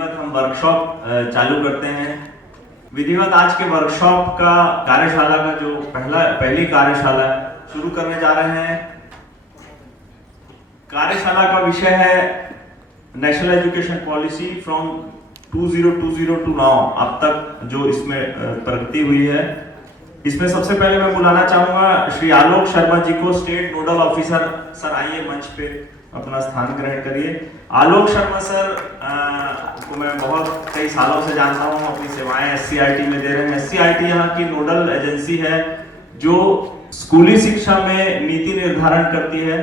विधिवत हम वर्कशॉप चालू करते हैं। विधिवत आज के वर्कशॉप का कार्यशाला का जो पहली कार्यशाला शुरू करने जा रहे हैं। कार्यशाला का विषय है national education policy from 2020 to now, अब तक जो इसमें प्रगति हुई है। इसमें सबसे पहले मैं बुलाना चाहूंगा श्री आलोक शर्मा जी को, स्टेट नोडल ऑफिसर। सर आइए मंच पे अपना स्थान ग्रहण करिए। आलोक शर्मा सर को मैं बहुत कई सालों से जानता हूँ, अपनी सेवाएं SCRT में दे रहे हैं। SCRT यहाँ की नोडल एजेंसी है जो स्कूली शिक्षा में नीति निर्धारण करती है।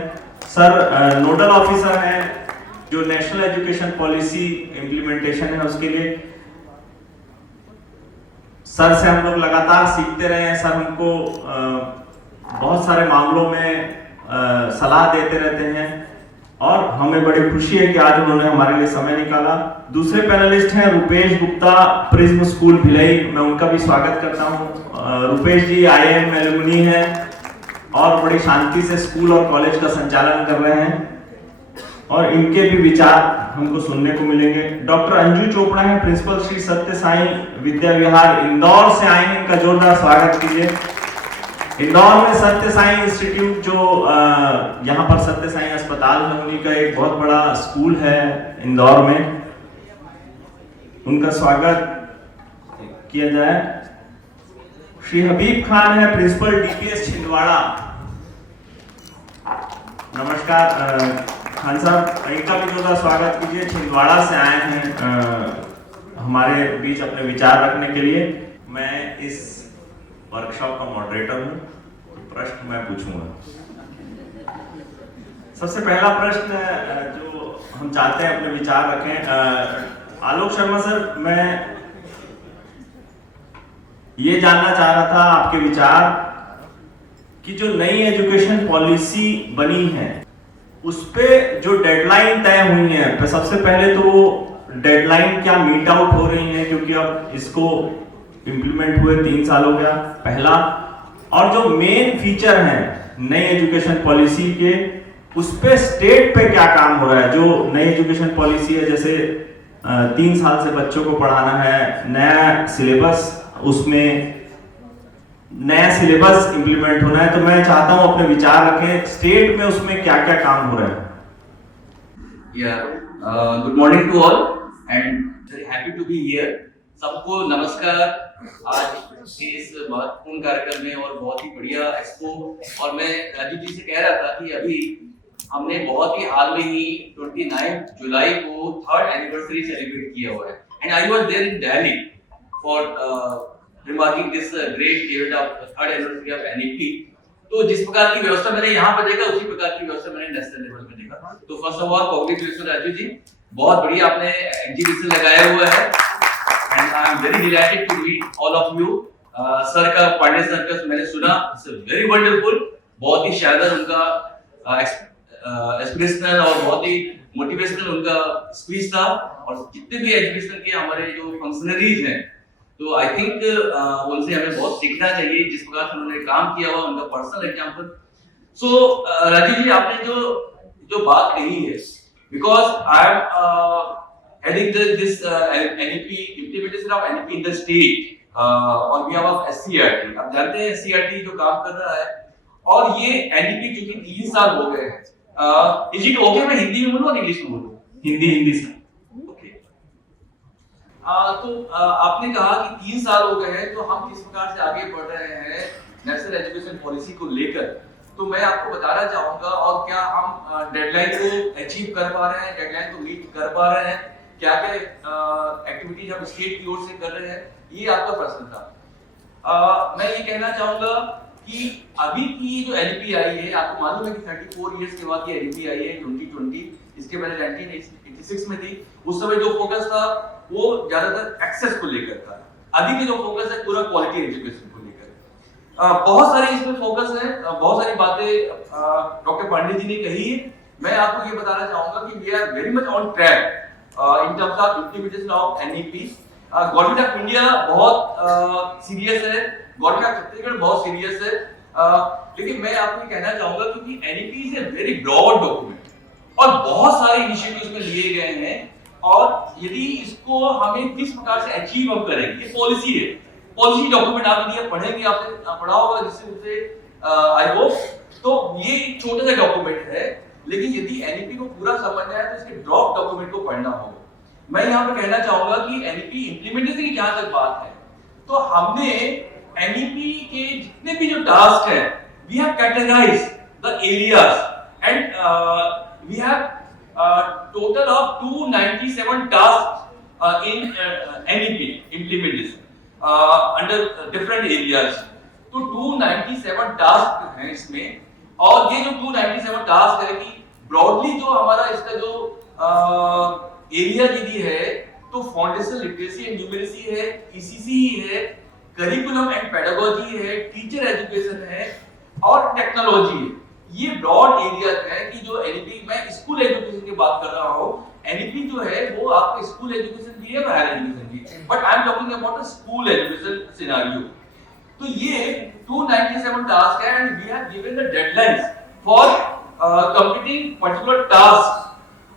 सर नोडल ऑफिसर हैं जो नेशनल एजुकेशन पॉलिसी इम्प्लीमेंटेशन है उसके लिए। सर से हम लोग लगातार सीखते रहे हैं। सर हमको बहुत सारे मामलों में सलाह देते रहते हैं और हमें बड़ी खुशी है कि आज उन्होंने हमारे लिए समय निकाला। दूसरे पैनलिस्ट हैं रुपेश गुप्ता, प्रिज्म स्कूल भिलाई, मैं उनका भी स्वागत करता हूं। रुपेश जी IIM एलुमनी हैं और बड़ी शांति से स्कूल और कॉलेज का संचालन कर रहे हैं और इनके भी विचार हमको सुनने को मिलेंगे। डॉक्टर अंजू चोपड़ा है, प्रिंसिपल श्री सत्य साई विद्या विहार, इंदौर से आए हैं, इनका जोरदार स्वागत कीजिए। इंदौर में सत्य साई इंस्टीट्यूट जो यहाँ पर सत्य साई अस्पताल है, उन्हीं का एक बहुत बड़ा स्कूल है इंदौर में, उनका स्वागत किया जाए। श्री हबीब खान है, प्रिंसिपल DPS छिंदवाड़ा। नमस्कार खान साहब, इनका भी जोरदार स्वागत कीजिए। छिंदवाड़ा से आए हैं हमारे बीच अपने विचार रखने के लिए। मैं इस वर्कशॉप का मॉडरेटर हूं, तो प्रश्न मैं पूछूंगा। सबसे पहला प्रश्न जो हम चाहते हैं अपने विचार रखें। आलोक शर्मा सर, मैं ये जानना चाह रहा था आपके विचार कि जो नई एजुकेशन पॉलिसी बनी है उस पे जो डेडलाइन तय हुई है, सबसे पहले तो वो डेडलाइन क्या मीट आउट हो रही है, क्योंकि अब इसको इंप्लीमेंट हुए 3 साल हो गया पहला। और जो मेन फीचर है नई एजुकेशन पॉलिसी के, उस पे स्टेट पे क्या काम हो रहा है। जो नई एजुकेशन पॉलिसी है, जैसे 3 साल से बच्चों को पढ़ाना है, नया सिलेबस, उसमें नया सिलेबस इंप्लीमेंट होना है, तो मैं चाहता हूं अपने विचार रखें स्टेट में उसमें क्या क्या काम हो रहा है। Good morning to all and very happy to be here. सबको नमस्कार। आज के इस महत्वपूर्ण कार्यक्रम में और बहुत ही बढ़िया एक्सपो, और मैं राजू जी से कह रहा था कि अभी हमने बहुत ही हाल में ही 29 जुलाई को 3rd एनिवर्सरी सेलिब्रेट किया हुआ है and I was there in Delhi for remarking this great event of 3rd anniversary of NEP। तो जिस प्रकार की व्यवस्था मैंने यहाँ पर देखा, उसी प्रकार की व्यवस्था मैंने नेशनल लेवल पे देखा। तो first of all congratulation Raju ji, बहुत बढ़िया आपने एग्जीबिशन लगाया हुआ है and I am very delighted to meet all of you. Sir का, पांडे सर का मैंने सुना, इट्स वेरी वंडरफुल, बहुत ही शानदार उनका एक्सप्रेशनल और बहुत ही मोटिवेशनल उनका स्पीच था। और जितने भी एजुकेशन के हमारे जो फंक्शनरीज हैं, तो आई थिंक उनसे हमें बहुत सीखना चाहिए, जिस प्रकार से उन्होंने काम किया हुआ, उनका पर्सनल एग्जांपल। सो राजीव जी, आपने जो बात कही है, because I am heading this NEP implementation of NEP in the state on behalf of SCRT। आप जानते हैं SCRT जो काम कर रहा है, और ये NEP जो कि 3 साल हो गए हैं। इज इट ओके मैं हिंदी में बोलूं और इंग्लिश में बोलूं? हिंदी सर। तो आपने कहा कि 3 साल हो गए हैं, तो हम किस प्रकार से आगे बढ़ रहे हैं नेशनल एजुकेशन पॉलिसी को लेकर, तो मैं आपको बताना चाहूंगा। और क्या हम डेडलाइन को अचीव कर पा रहे हैं, डेडलाइन को मीट कर पा रहे हैं, क्या क्या एक्टिविटीज हम स्टेट की ओर से कर रहे हैं, ये आपका प्रश्न था। मैं ये कहना चाहूंगा कि अभी की जो NEP आई है, आपको मालूम है कि 34 इयर्स के बाद ये NEP आई है 2020। इसके पहले 1986 में थी। उस समय जो फोकस था वो ज्यादातर एक्सेस को लेकर था। अभी के जो फोकस है पूरा क्वालिटी एजुकेशन को लेकर। बहुत सारे इसमें फोकस है, बहुत सारी बातें डॉक्टर पांडे जी ने कही है। मैं आपको ये बताना चाहूंगा कि we are very much on track in terms of implementation of NEP। Government of India बहुत सीरियस है, गवर्नमेंट ऑफ छत्तीसगढ़ बहुत सीरियस है। लेकिन मैं आपको कहना चाहूंगा क्योंकि NEP is a very broad document और बहुत सारे इनिशिएटिव्स में लिए गए हैं और यदि इसको हमें किस प्रकार से अचीव हम करेंगे, ये पॉलिसी है, पॉलिसी डॉक्यूमेंट आपने दिया, पढ़ेंगे, आपने पढ़ा होगा जिससे उसे आई होप। तो ये एक छोटा सा डॉक्यूमेंट है, लेकिन यदि एनईपी को पूरा समझना है तो इसके ड्रॉप डॉक्यूमेंट को पढ़ना होगा। मैं यहाँ पे कहना चाहूंगा कि एनईपी इंप्लीमेंटेशन की जहां तक बात है, तो हमने एनईपी के जितने भी जो टास्क है, we have categorised the areas and we have total of 297 tasks in NEP implementation under different areas। तो 297 टास्क हैं इसमें, और ये जो 297 टास्क है कि ब्रॉडली जो हमारा इसका जो एरिया यदि है तो फाउंडेशनल लिटरेसी एंड न्यूमेरेसी है, ईसीसी है, करिकुलम एंड पेडागोजी है, टीचर एजुकेशन है और टेक्नोलॉजी है। ये ब्रॉड एरिया है कि जो एनईपी, मैं स्कूल एजुकेशन की बात कर रहा हूँ, एनईपी जो है वो आपका स्कूल एजुकेशन भी है और हायर एजुकेशन भी, but I am talking about the school education scenario. तो ये 297 टास्क है and we have given the deadlines for completing particular task,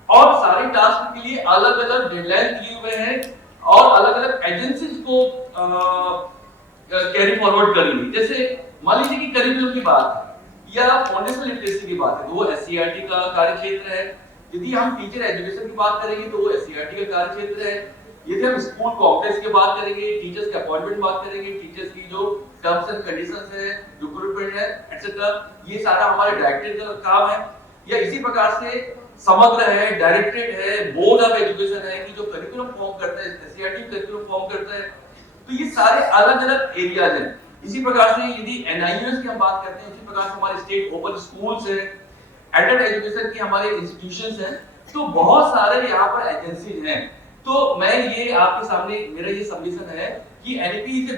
और सारे टास्क के लिए अलग-अलग डेडलाइन दिए हुए हैं और अलग-अलग एजेंसीज को कैरी फॉरवर्ड करेंगी। जैसे मान लीजिए कि करिकुलम की बात है या फाउंडेशनल लिटरेसी की बात है तो वो एससीईआरटी का कार्यक्षेत्र है। यदि हम टीचर एजुकेशन की बात करेंगे तो वो एससीईआरटी का कार्यक्षेत्र है। यदि हम स्कूल कॉम्प्लेक्स की बात करेंगे, टीचर्स के अपॉइंटमेंट बात करेंगे, टीचर्स की जो टर्म्स एंड कंडीशंस है, रिक्रूटमेंट है एटसेट्रा, ये सारा हमारे डायरेक्टरेट का काम है। या इसी प्रकार से समग्र है, डायरेक्टरेट है, बोर्ड ऑफ एजुकेशन है कि जो करिकुलम फॉर्म करता है, एससीईआरटी करिकुलम फॉर्म करता है। तो ये सारे अलग-अलग एरियाज हैं। इसी प्रकार से यदि एनआईयूएस की हम बात करते हैं, इसी प्रकार से हमारे स्टेट ओपन स्कूल्स है, एडल्ट एजुकेशन की हमारे इंस्टीट्यूशंस हैं, तो बहुत सारे यहाँ पर एजेंसीज हैं। तो मैं ये आपके सामने मेरा ये सबमिशन है कि NEP is a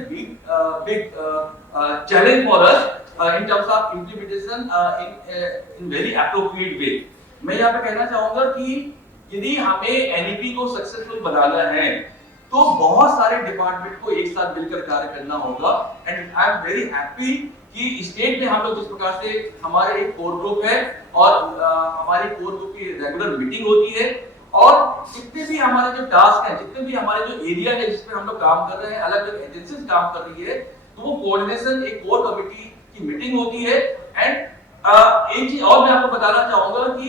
big challenge for us in terms of implementation in very appropriate way. मैं यहाँ पे कहना चाहूंगा कि यदि हमें एनईपी को सक्सेसफुल बनाना है तो बहुत सारे डिपार्टमेंट को एक साथ मिलकर कार्य करना होगा। And I am very happy कि स्टेट में हम लोग जिस प्रकार से हमारे एक कोर ग्रुप है और हमारी कोर ग्रुप की रेगुलर मीटिंग होती है, और जितने भी हमारे जो टास्क हैं, जितने भी हमारे जो एरिया है जिसमें हम लोग काम कर रहे हैं, अलग अलग एजेंसीज काम कर रही है, तो वो कोऑर्डिनेशन एक कोर कमेटी की मीटिंग होती है। एंड एक चीज और मैं आपको बताना चाहूंगा कि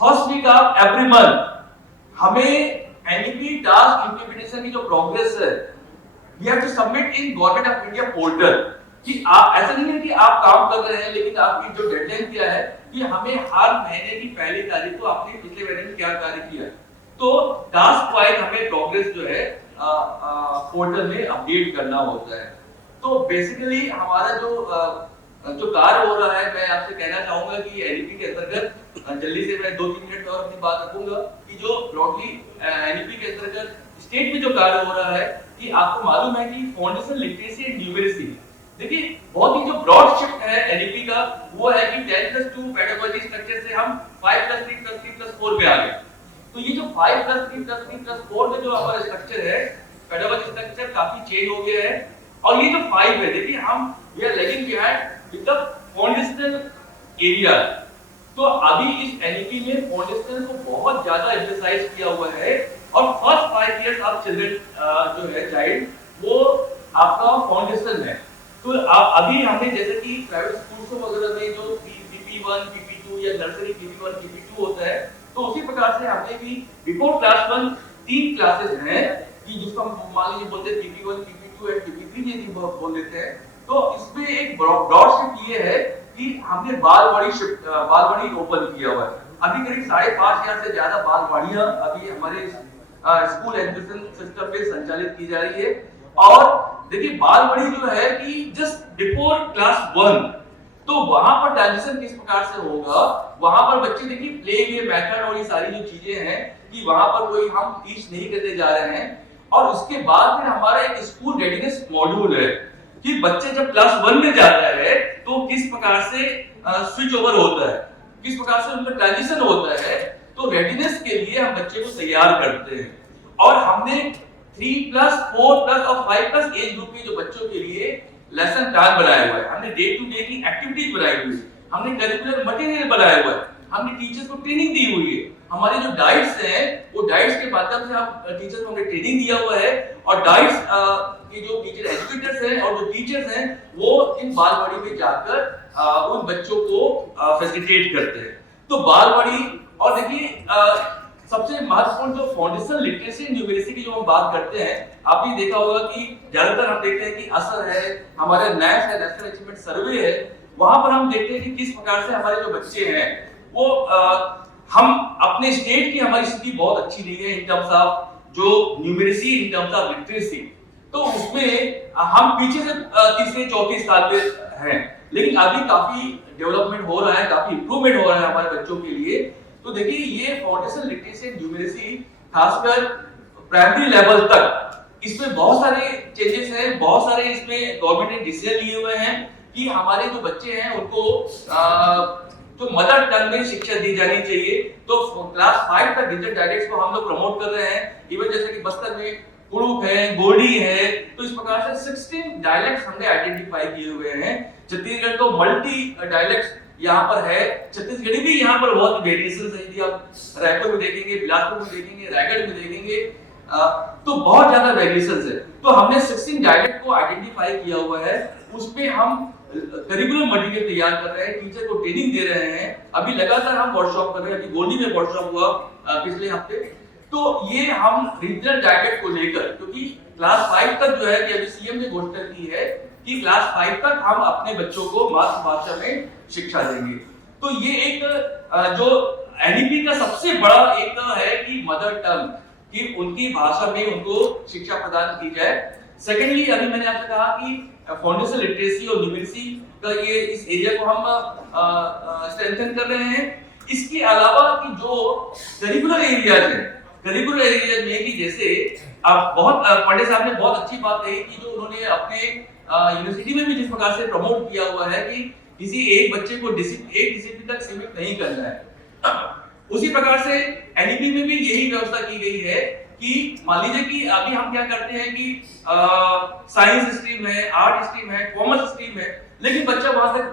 first week of every month हमें एनईपी टास्क इंप्लीमेंटेशन की जो प्रोग्रेस है we have to submit in government of India portal. कि आप ऐसा नहीं है कि आप काम कर रहे हैं लेकिन आपकी जो डेडलाइन क्या है कि हमें हर महीने की पहली तारीख को आपने पिछले महीने में क्या कार्य किया, तो टास्क वाइज हमें प्रोग्रेस जो है पोर्टल में अपडेट करना होता है। तो बेसिकली हमारा जो कार्य हो रहा है, मैं आपसे कहना चाहूंगा कि एनईपी के अंतर्गत जल्दी से मैं 2-3 मिनट और अपनी बात रखूंगा कि जो ब्रॉडली एनईपी के अंतर्गत स्टेट में जो कार्य हो रहा है कि आपको मालूम है कि फाउंडेशनल लिटरेसी एंड न्यूमेरेसी, देखिए बहुत ही जो ब्रॉड शिफ्ट है एनईपी का वो है कि 10+2 पेडागोजी स्ट्रक्चर से हम 5+3+3+4 पे आ गए। तो ये जो 5+3+3+4 में जो हमारा स्ट्रक्चर है, पेडागोजी स्ट्रक्चर काफी चेंज हो गया है। और ये जो 5 है, देखिए हम we are lagging behind with the foundational area. तो अभी इस एनईपी में फाउंडेशन को बहुत ज्यादा एम्फसाइज किया हुआ है, और फर्स्ट 5 इयर्स ऑफ चिल्ड्रन जो है चाइल्ड वो आपका फाउंडेशन है। तो अभी हमने जैसे कि प्राइवेट स्कूल्स वगैरह में जो PP1 PP2 या नर्सरी PP1 PP2 होता है, तो उसी प्रकार से हमने भी बिफोर क्लास 1 3 क्लासेस हैं कि जिसको हम मान लीजिए बोलते हैं PP1 PP2 एंड PP3 यदि बोल देते हैं। तो इसमें एक ब्रॉड शिफ्ट ये है कि हमने बालवाड़ी ओपन किया हुआ है। अभी करीब 5.5 या से ज्यादा बालवाड़ियां अभी हमारे स्कूल एजुकेशन सिस्टम पे संचालित की जा रही है। और देखिए बालवाड़ी जो है कि जस्ट बिफोर क्लास 1, तो वहां पर ट्रांजिशन किस प्रकार से होगा, वहां पर बच्चे देखिए प्ले वे मेथड और ये सारी जो चीजें हैं कि वहां पर कोई हम टीच नहीं करने जा रहे हैं। और उसके बाद फिर हमारा एक स्कूल रेडीनेस मॉड्यूल है कि बच्चे जब क्लास 1 में जाता है तो किस प्रकार से स्विच ओवर होता है, किस प्रकार से उनका ट्रांजिशन होता है। तो रेडीनेस के लिए हम बच्चे को तैयार करते हैं, और हमने 3+, 4+ और 5+ एज ग्रुप के जो बच्चों के लिए लेसन प्लान बनाया हुआ है, हमने डे टू डे की एक्टिविटीज बनाई हुई है, हमने करिकुलर मटेरियल बनाया हुआ है, हमने टीचर्स को ट्रेनिंग दी हुई है। हमारे जो डाइट्स हैं वो डाइट्स के माध्यम से हम टीचर्स को हमने ट्रेनिंग दिया हुआ है और डाइट्स के जो टीचर एजुकेटर्स हैं और जो टीचर्स हैं वो इन बालवाड़ी में जाकर उन बच्चों को फैसिलिटेट करते हैं। तो बालवाड़ी और देखिए सबसे महत्वपूर्ण जो फाउंडेशनल लिटरेसी एंड न्यूमेरेसी की जो हम बात करते हैं, आपने देखा होगा कि ज्यादातर हम देखते हैं कि असर है, हमारे नेश है, नेशनल अचीवमेंट सर्वे है, वहां पर हम देखते हैं कि किस प्रकार से हमारे जो बच्चे हैं वो हम अपने स्टेट की हमारी स्थिति बहुत अच्छी नहीं है इन टर्म्स ऑफ जो numeracy, in terms of literacy. तो उसमें हम पीछे से तीसरे चौथे स्थान पे हैं, लेकिन अभी काफी डेवलपमेंट हो रहा है, काफी इंप्रूवमेंट हो रहा है हमारे बच्चों के लिए। तो देखिए ये फाउंडेशन लिटरेसी एंड न्यूमेरेसी खासकर प्राइमरी लेवल तक इसमें बहुत सारे चेंजेस हैं, बहुत सारे इसमें गवर्नमेंट ने डिसीजन लिए हुए हैं कि हमारे जो बच्चे हैं उनको जो मदर टंग में शिक्षा दी जानी चाहिए। तो क्लास 5 तक डिजिटल डायलेक्ट्स को हम लोग प्रमोट कर रहे हैं। इवन जैसे कि बस्तर में कुड़ुक है, गोडी है, तो इस प्रकार से 16 डायलेक्ट्स हमने आइडेंटिफाई किए हुए हैं। छत्तीसगढ़ तो मल्टी डायलेक्ट्स यहाँ पर है, छत्तीसगढ़ी भी यहाँ पर बहुत वेरिएशंस है। यदि आप रायपुर में देखेंगे, बिलासपुर में देखेंगे, रायगढ़ में देखेंगे तो बहुत ज्यादा वेरिएशंस है। तो हमने 16 डायलेक्ट को आइडेंटिफाई किया हुआ है, उसपे हम करिकुलम मटेरियल तैयार कर रहे हैं, टीचर को ट्रेनिंग दे रहे हैं। अभी लगातार हम वर्कशॉप कर रहे हैं, अभी गोंडी में वर्कशॉप हुआ पिछले हफ्ते। तो ये हम रीजनल डायलेक्ट को लेकर, क्योंकि क्लास 5 तक जो है कि अभी सीएम ने घोषणा की है कि क्लास 5 तक हम अपने बच्चों को मातृभाषा में शिक्षा देंगे। तो ये एक जो एनईपी का सबसे बड़ा एक है कि मदर टंग, कि उनकी भाषा में उनको शिक्षा प्रदान की जाए। सेकेंडली, अभी मैंने आपसे कहा कि फाउंडेशन लिटरेसी और न्यूमेरेसी का ये इस एरिया को हम स्ट्रेंथन कर रहे हैं। इसके अलावा कि जो करिकुलर एरियाज है, करिकुलर एरियाज में कि जैसे आप बहुत पांडे साहब ने बहुत अच्छी बात कही कि जो उन्होंने अपने यूनिवर्सिटी में भी जिस प्रकार से प्रमोट किया हुआ है कि किसी एक बच्चे को एक डिसिप्लिन तक सीमित नहीं करना है, उसी प्रकार से एनईपी में भी यही व्यवस्था की गई है कि मान लीजिए कि अभी हम क्या करते हैं कि साइंस स्ट्रीम है, आर्ट स्ट्रीम है, कॉमर्स स्ट्रीम है, लेकिन बच्चा वहां तक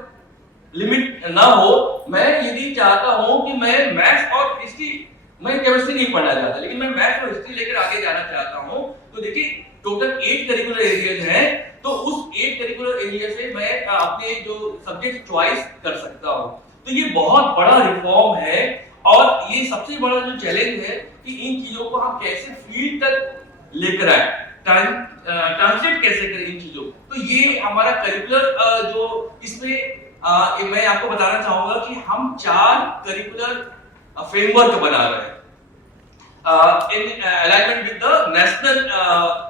लिमिट ना हो। मैं यदि चाहता हूं कि मैं मैथ्स और हिस्ट्री, मैं केमिस्ट्री नहीं पढ़ना चाहता, लेकिन मैं मैथ्स और हिस्ट्री लेकर आगे जाना चाहता हूं, तो देखिए टोटल 8 करिकुलर एरियाज हैं। तो उस 8 करिकुलर एरिया से मैं अपने जो सब्जेक्ट चॉइस कर सकता हूं। तो ये बहुत बड़ा रिफॉर्म है और ये सबसे बड़ा जो चैलेंज है कि इन चीजों को हम कैसे फील्ड तक लेकर आए, ट्रांसलेट कैसे करें इन चीजों। तो ये हमारा करिकुलर जो इसमें मैं आपको बताना चाहूंगा कि हम 4 करिकुलर फ्रेमवर्क बना रहे हैं in alignment with the national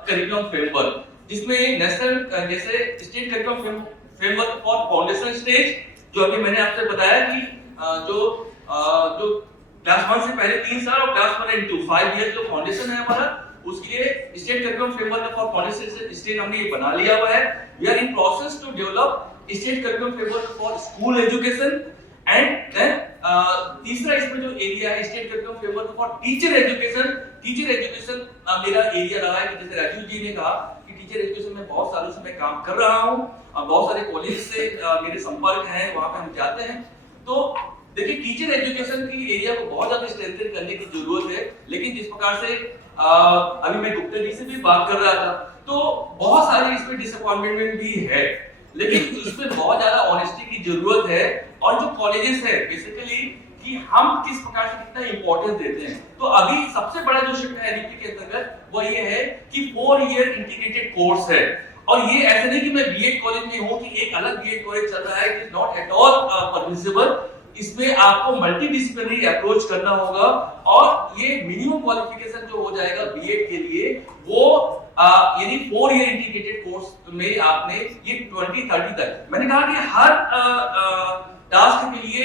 curriculum framework, जिसमें नेशनल जैसे state curriculum framework for foundation stage, जो अभी मैंने आपसे बताया कि जो क्लास 1 से पहले 3 साल और क्लास 1 and 2 5 इयर्स जो फाउंडेशन है हमारा, उसके लिए state curriculum framework for foundation stage हमने ये बना लिया हुआ है। We are in process to develop state curriculum framework for school education and then तीसरा इसमें जो एरिया है state curriculum framework for teacher education. Teacher education मेरा एरिया रहा है कि जैसे राजीव जी ने कहा कि टीचर एजुकेशन में बहुत सालों से मैं काम कर रहा हूं, बहुत सारे कॉलेज से मेरे संपर्क हैं, वहां पे हम जाते हैं। तो देखिए टीचर एजुकेशन की एरिया को बहुत ज्यादा स्ट्रेंथन करने की जरूरत है, लेकिन जिस प्रकार से अभी मैं गुप्ता जी से भी बात कर रहा था, तो बहुत सारे इसमें डिसअपॉइंटमेंट भी है, लेकिन इसमें बहुत ज्यादा ऑनेस्टी की जरूरत है। और जो कॉलेजेस है बेसिकली कि हम किस प्रकार से कितना इंपॉर्टेंस देते हैं। तो अभी सबसे बड़ा जो शिफ्ट है एनईपी के अंतर्गत वो ये है कि 4 ईयर इंटीग्रेटेड कोर्स है। और ये ऐसे नहीं कि मैं बीएड कॉलेज में हूं कि एक अलग बीएड कॉलेज चल रहा है, it is not at all permissible. इसमें आपको मल्टीडिसिप्लिनरी अप्रोच करना होगा और ये मिनिमम क्वालिफिकेशन जो हो जाएगा बीएड के लिए वो यदि 4 ईयर इंटीग्रेटेड कोर्स में आपने ये 2030 तक, मैंने कहा कि हर टास्क के लिए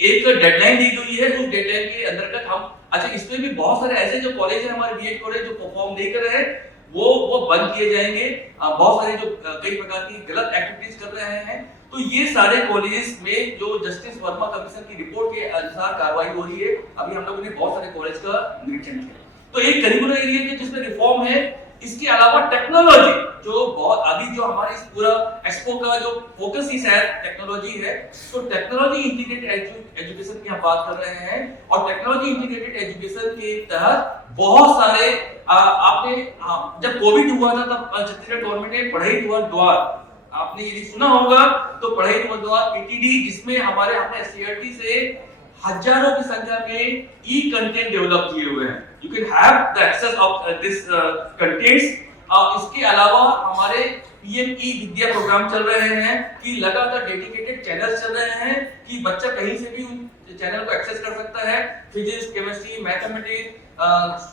एक डेडलाइन दी गई है। उस डेडलाइन के अंतर्गत हम इसमें भी बहुत सारे ऐसे जो कॉलेज है हमारे बीएड कॉलेज जो परफॉर्म नहीं कर रहे हैं वो बंद किए जाएंगे। बहुत सारे जो कई प्रकार की गलत एक्टिविटीज कर रहे हैं, तो ये सारे कॉलेजेस में जो जस्टिस वर्मा कमीशन की रिपोर्ट के अनुसार कार्रवाई हो रही है। अभी हम लोगों ने बहुत सारे कॉलेज का निरीक्षण किया। तो एक करिकुलर एरिया के जिसमें रिफॉर्म है, इसके अलावा टेक्नोलॉजी जो बहुत अभी जो हमारे इस पूरा एक्सपो का जो फोकस ही शायद टेक्नोलॉजी है, तो टेक्नोलॉजी इंटीग्रेटेड एजुकेशन की हम बात कर रहे हैं। और टेक्नोलॉजी इंटीग्रेटेड एजुकेशन के तहत बहुत सारे आपने जब कोविड हुआ था तब छत्तीसगढ़ गवर्नमेंट ने पढ़ाई द्वार, आपने यदि सुना होगा तो पढ़ाई द्वार पीटीडी, जिसमें हमने एससीईआरटी से हजारों की संख्या में ई कंटेंट डेवलप किए हुए हैं। You can have the access of this contents. इसके अलावा हमारे पीएम ई विद्या प्रोग्राम चल रहे हैं कि लगातार डेडिकेटेड चैनल्स चल रहे हैं कि बच्चा कहीं से भी उन चैनल को एक्सेस कर सकता है। Physics, chemistry, mathematics,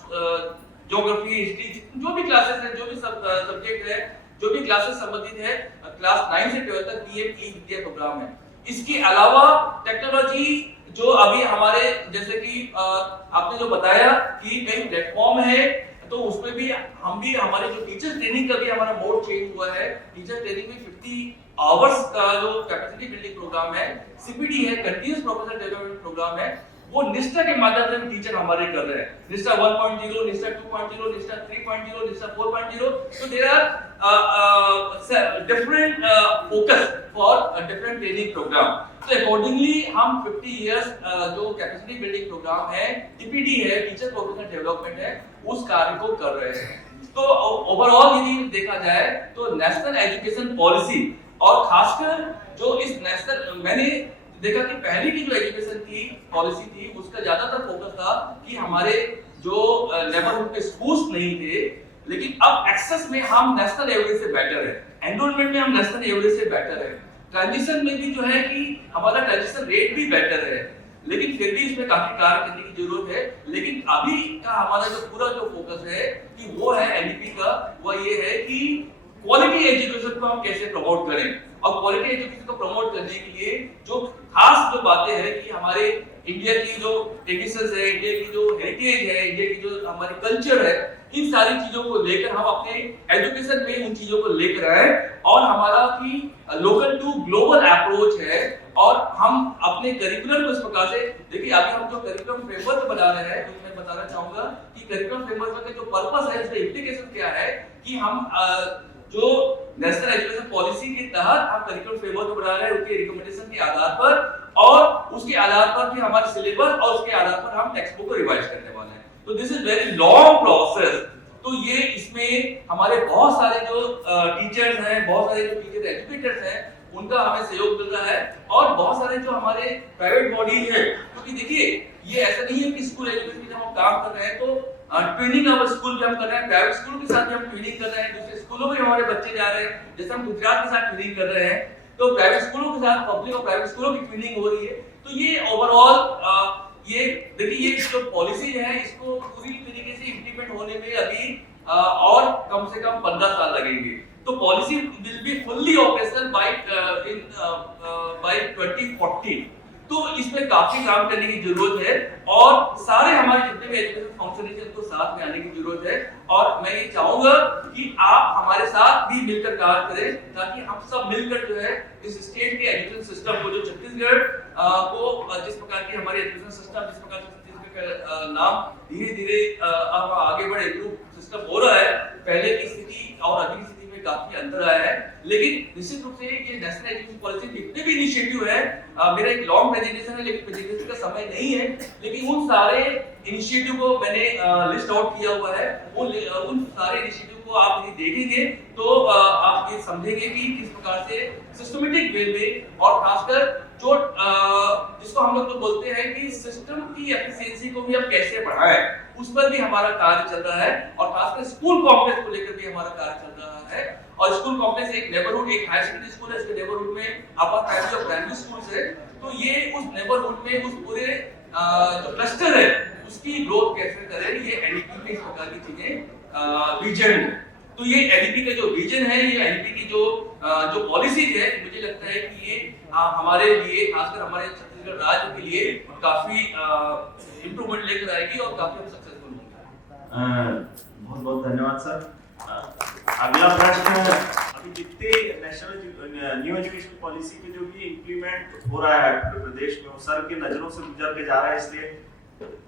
geography, history, जो भी क्लासेस है, जो भी सब्जेक्ट है, जो भी क्लासेस संबंधित है, क्लास 9 से 12 तक पीएम ई विद्या प्रोग्राम है। इसके अलावा टेक्नोलॉजी जो अभी हमारे जैसे कि आपने जो बताया कि कई प्लेटफॉर्म है, तो उसमें भी हमारे जो टीचर ट्रेनिंग का भी हमारा मोड चेंज हुआ है। टीचर ट्रेनिंग में 50 आवर्स का जो कैपेसिटी बिल्डिंग प्रोग्राम है, सीपीडी है, कंटीन्यूअस प्रोफेशनल डेवलपमेंट प्रोग्राम है, वो निष्ठा के माध्यम से टीचर हमारे कर रहे हैं। निष्ठा 1.0, निष्ठा 2.0, निष्ठा 3.0, निष्ठा 4.0। तो there are different focus for different training programme. तो अकॉर्डिंगली हम 50 इयर्स जो कैपेसिटी बिल्डिंग प्रोग्राम है, टीपीडी है, टीचर प्रोफेशनल डेवलपमेंट है, उस कार्य को कर रहे हैं। तो ओवरऑल यदि देखा जाए तो नेशनल एजुकेशन पॉलिसी और खासकर जो इस नेशनल, मैंने देखा कि पहले की जो एजुकेशन की पॉलिसी थी उसका ज्यादातर फोकस था कि हमारे जो नेबरहुड के स्कूल्स नहीं थे, लेकिन अब एक्सेस में हम नेशनल एवरेज से बेटर है, एनरोलमेंट में हम नेशनल एवरेज से बेटर है, ट्रांजिशन में भी जो है कि हमारा ट्रांजिशन रेट भी बेटर है, लेकिन फिर भी इसमें काफी कार्य करने की जरूरत है। लेकिन अभी का हमारा जो पूरा जो फोकस है कि वो है एनईपी का, वो ये है कि क्वालिटी एजुकेशन को हम कैसे प्रमोट करें। और क्वालिटी एजुकेशन को प्रमोट करने के लिए जो खास जो बातें हैं कि हमारे इंडिया की जो ट्रेडिशंस है, इंडिया की जो हेरिटेज है, इंडिया की जो हमारी कल्चर है, इन सारी चीजों को लेकर हम अपने एजुकेशन में उन चीजों को लेकर आए और हमारा की लोकल टू ग्लोबल अप्रोच है। और हम अपने करिकुलम को इस प्रकार से देखिए, अभी हम जो करिकुलम फ्रेमवर्क बना रहे हैं, तो मैं बताना चाहूंगा कि करिकुलम फ्रेमवर्क का जो पर्पस है, इसका इंप्लीकेशन क्या है कि हम जो नेशनल एजुकेशन पॉलिसी के तहत हम करिकुलम फ्रेमवर्क बना रहे हैं, उसके रिकमेंडेशन के आधार पर और उसके आधार पर भी हमारे सिलेबस और उसके आधार पर हम टेक्स्ट बुक को रिवाइज करने वाले हैं। तो this is very long process. तो ये इसमें हमारे बहुत सारे जो टीचर्स हैं, बहुत सारे जो टीचर एजुकेटर्स हैं, उनका हमें सहयोग मिल रहा है और बहुत सारे जो हमारे प्राइवेट बॉडीज हैं, क्योंकि देखिए ये ऐसा नहीं है कि स्कूल एजुकेशन में जब हम काम कर रहे हैं तो ट्रेनिंग अब स्कूल भी हम कर रहे हैं, प्राइवेट स्कूल के साथ भी हम ट्रेनिंग कर रहे हैं, दूसरे स्कूलों में हमारे बच्चे जा रहे हैं, जैसे हम गुजरात के साथ ट्रेनिंग कर रहे हैं, तो प्राइवेट स्कूलों के साथ पब्लिक और प्राइवेट स्कूलों की ट्रेनिंग हो रही है। तो ये ओवरऑल ये देखिए ये जो पॉलिसी है इसको पूरी तरीके से इंप्लीमेंट होने में अभी और कम से कम 15 साल लगेंगे। तो policy will be fully operational by 2040। तो इसमें काफी काम करने की जरूरत है और सारे हमारे जितने भी एजुकेशन फंक्शन है उनको साथ में आने की जरूरत है। और मैं ये चाहूंगा कि आप हमारे साथ भी मिलकर कार्य करें, ताकि हम सब मिलकर जो है इस स्टेट के एजुकेशन सिस्टम को, जो छत्तीसगढ़ को जिस प्रकार की हमारी एजुकेशन सिस्टम, जिस प्रकार से छत्तीसगढ़ का नाम धीरे धीरे अब आगे बढ़े, ग्रुप सिस्टम हो रहा है, पहले की स्थिति और अभी की स्थिति में काफी अंतर आया है। लेकिन निश्चित रूप से ये नेशनल एजुकेशन पॉलिसी जितने भी इनिशिएटिव है, मेरा एक लॉन्ग प्रेजेंटेशन है लेकिन प्रेजेंटेशन का समय नहीं है, लेकिन उन सारे इनिशिएटिव को मैंने लिस्ट आउट किया हुआ है। वो उन सारे इनिशिएटिव को आप यदि देखेंगे तो आप ये समझेंगे कि किस प्रकार से सिस्टमेटिक वे में और खासकर जो जिसको हम लोग तो बोलते हैं कि सिस्टम की एफिशिएंसी को भी हम कैसे बढ़ाएं, उस पर भी हमारा कार्य चल रहा है। और खासकर स्कूल कॉम्प्लेक्स को लेकर भी हमारा कार्य चल रहा है। और स्कूल कॉम्प्लेक्स एक नेबरहुड, एक हायर सेकेंडरी स्कूल है, इसके नेबरहुड में अपर प्राइमरी और प्राइमरी स्कूल्स है। तो ये उस नेबरहुड में उस पूरे जो क्लस्टर है उसकी ग्रोथ कैसे करें, ये एनईपी में इस प्रकार की चीजें विजन है। तो ये एनईपी का जो विजन है, ये एनईपी की जो पॉलिसीज है, मुझे लगता है कि ये हमारे लिए, खासकर हमारे छत्तीसगढ़ राज्य के लिए काफी इंप्रूवमेंट लेकर आएगी और काफी सक्सेसफुल होंगे। बहुत बहुत धन्यवाद सर। अगला प्रश्न, अभी जितने नेशनल न्यू एजुकेशन पॉलिसी के जो भी इम्प्लीमेंट हो रहा है प्रदेश में, वो सर के नजरों से गुजर के जा रहा है, इसलिए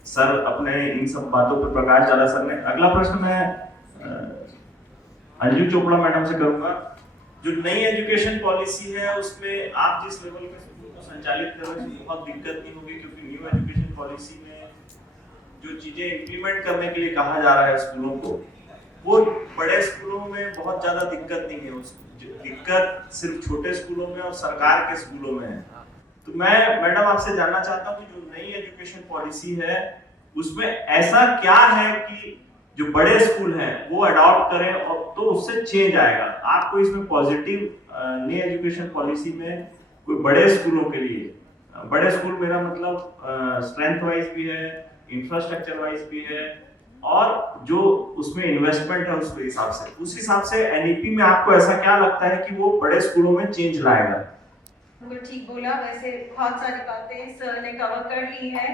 सर अपने इन सब बातों पर प्रकाश डाला सर ने। अगला प्रश्न मैं अंजू चोपड़ा मैडम से करूंगा। जो नई एजुकेशन पॉलिसी है उसमें आप जिस लेवल पे स्कूल को संचालित कर रहे हैं बहुत दिक्कत नहीं होगी, क्योंकि न्यू एजुकेशन पॉलिसी में जो चीजें इंप्लीमेंट करने के लिए कहा जा रहा है स्कूलों को, वो बड़े स्कूलों में बहुत ज्यादा दिक्कत नहीं है। उस दिक्कत सिर्फ छोटे स्कूलों में और सरकार के स्कूलों में है। तो मैं मैडम आपसे जानना चाहता हूँ कि जो नई एजुकेशन पॉलिसी है उसमें ऐसा क्या है कि जो बड़े स्कूल हैं वो अडॉप्ट करें और तो उससे चेंज आएगा। आपको इसमें पॉजिटिव नई एजुकेशन पॉलिसी में कोई बड़े स्कूलों के लिए, बड़े स्कूल मेरा मतलब स्ट्रेंथ वाइज भी है, इंफ्रास्ट्रक्चर वाइज भी है, और जो उसमें इन्वेस्टमेंट है उस हिसाब से एनईपी में आपको ऐसा क्या लगता है कि वो बड़े स्कूलों में चेंज लाएगा? बिल्कुल ठीक बोला। वैसे बहुत सारी बातें सर ने कवर कर ली है।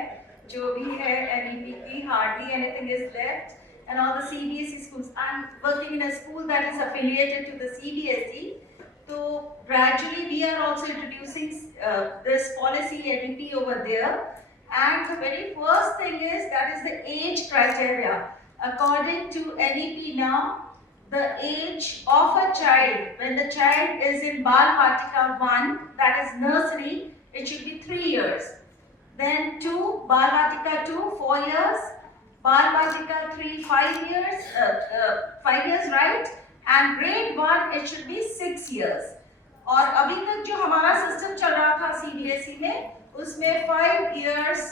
जो भी है एनईपी की, hardly anything is left, and all the CBSE schools. I'm working in a school that is affiliated to the CBSE. So gradually we are also introducing this policy NEP over there. And the very first thing is that is the age criteria. According to NEP now, the age of a child, when the child is in Bal Vatika 1, that is nursery, it should be 3 years. Then 2, Bal Vatika 2, 4 years. Bal Vatika 3, 5 years, 5 years, right? And grade 1 it should be 6 years. और अभी तक जो हमारा system चल रहा था CBSE में, उसमें 5 years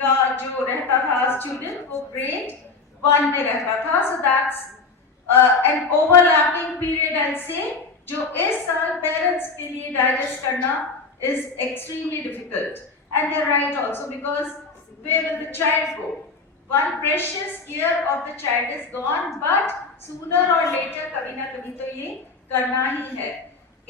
का जो रहता था स्टूडेंट वो grade 1 में रहता था. So that's an overlapping period I'll say, जो इस साल पेरेंट्स के लिए डाइजेस्ट करना is extremely difficult. And they're right also, because where will the child go? One precious year of the child is gone, but sooner or later कभी ना कभी तो ये करना ही है.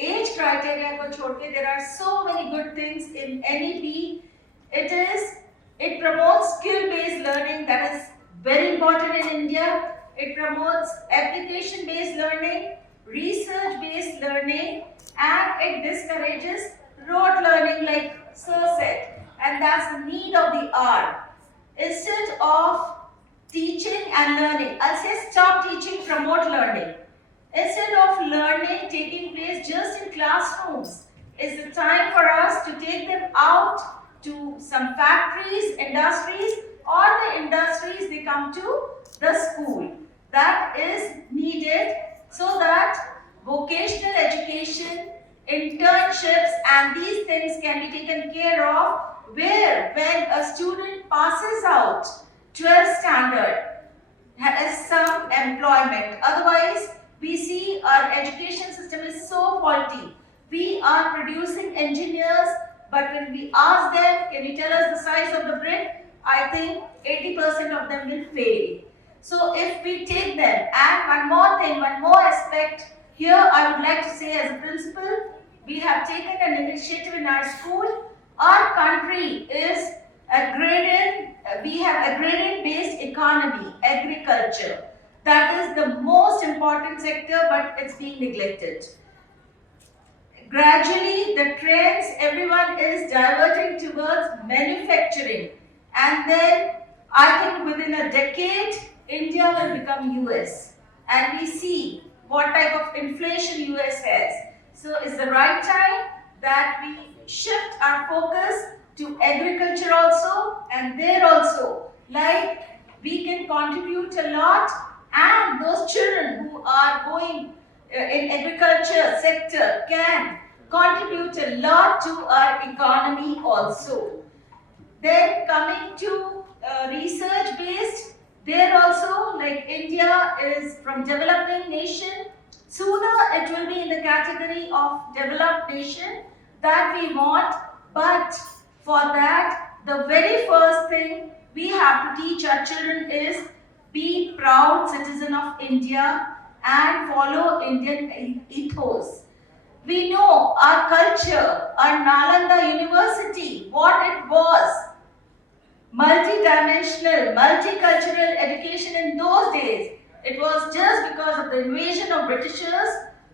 Age criteria को छोड़ के there are so many good things in NEP. It promotes skill-based learning, that is very important in India. It promotes application-based learning, research-based learning, and it discourages rote learning, like Sir said, and that's the need of the hour. Instead of teaching and learning, I'll say stop teaching, promote learning. Instead of learning taking place just in classrooms, it's the time for us to take them out to some factories, industries, or the industries they come to the school. That is needed so that vocational education, internships, and these things can be taken care of, where when a student passes out 12th standard has some employment. Otherwise, we see our education system is so faulty. We are producing engineers, but when we ask them, can you tell us the size of the brick? I think 80% of them will fail. So if we take them, and one more thing, one more aspect here I would like to say as a principal, we have taken an initiative in our school. Our country is we have agrarian-based economy, agriculture. That is the most important sector, but it's being neglected. Gradually, the trends, everyone is diverting towards manufacturing. And then, I think within a decade, India will become US. And we see what type of inflation US has. So it's the right time that we shift our focus to agriculture also, and there also, like we can contribute a lot, and those children who are going in agriculture sector can contribute a lot to our economy also. Then coming to research based, there also, like India is from developing nation, sooner it will be in the category of developed nation that we want, but for that, the very first thing we have to teach our children is be proud citizen of India and follow Indian ethos. We know our culture, our Nalanda University, what it was. Multi-dimensional, multicultural education in those days. It was just because of the invasion of Britishers,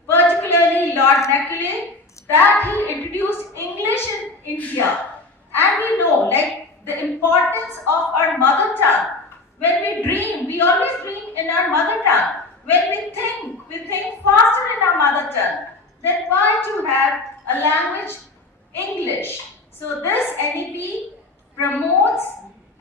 particularly Lord Macaulay, that he introduced English in India. And we know, like, the importance of our mother tongue. When we dream, we always dream in our mother tongue. When we think per ton. Then why to have a language English? So this NEP promotes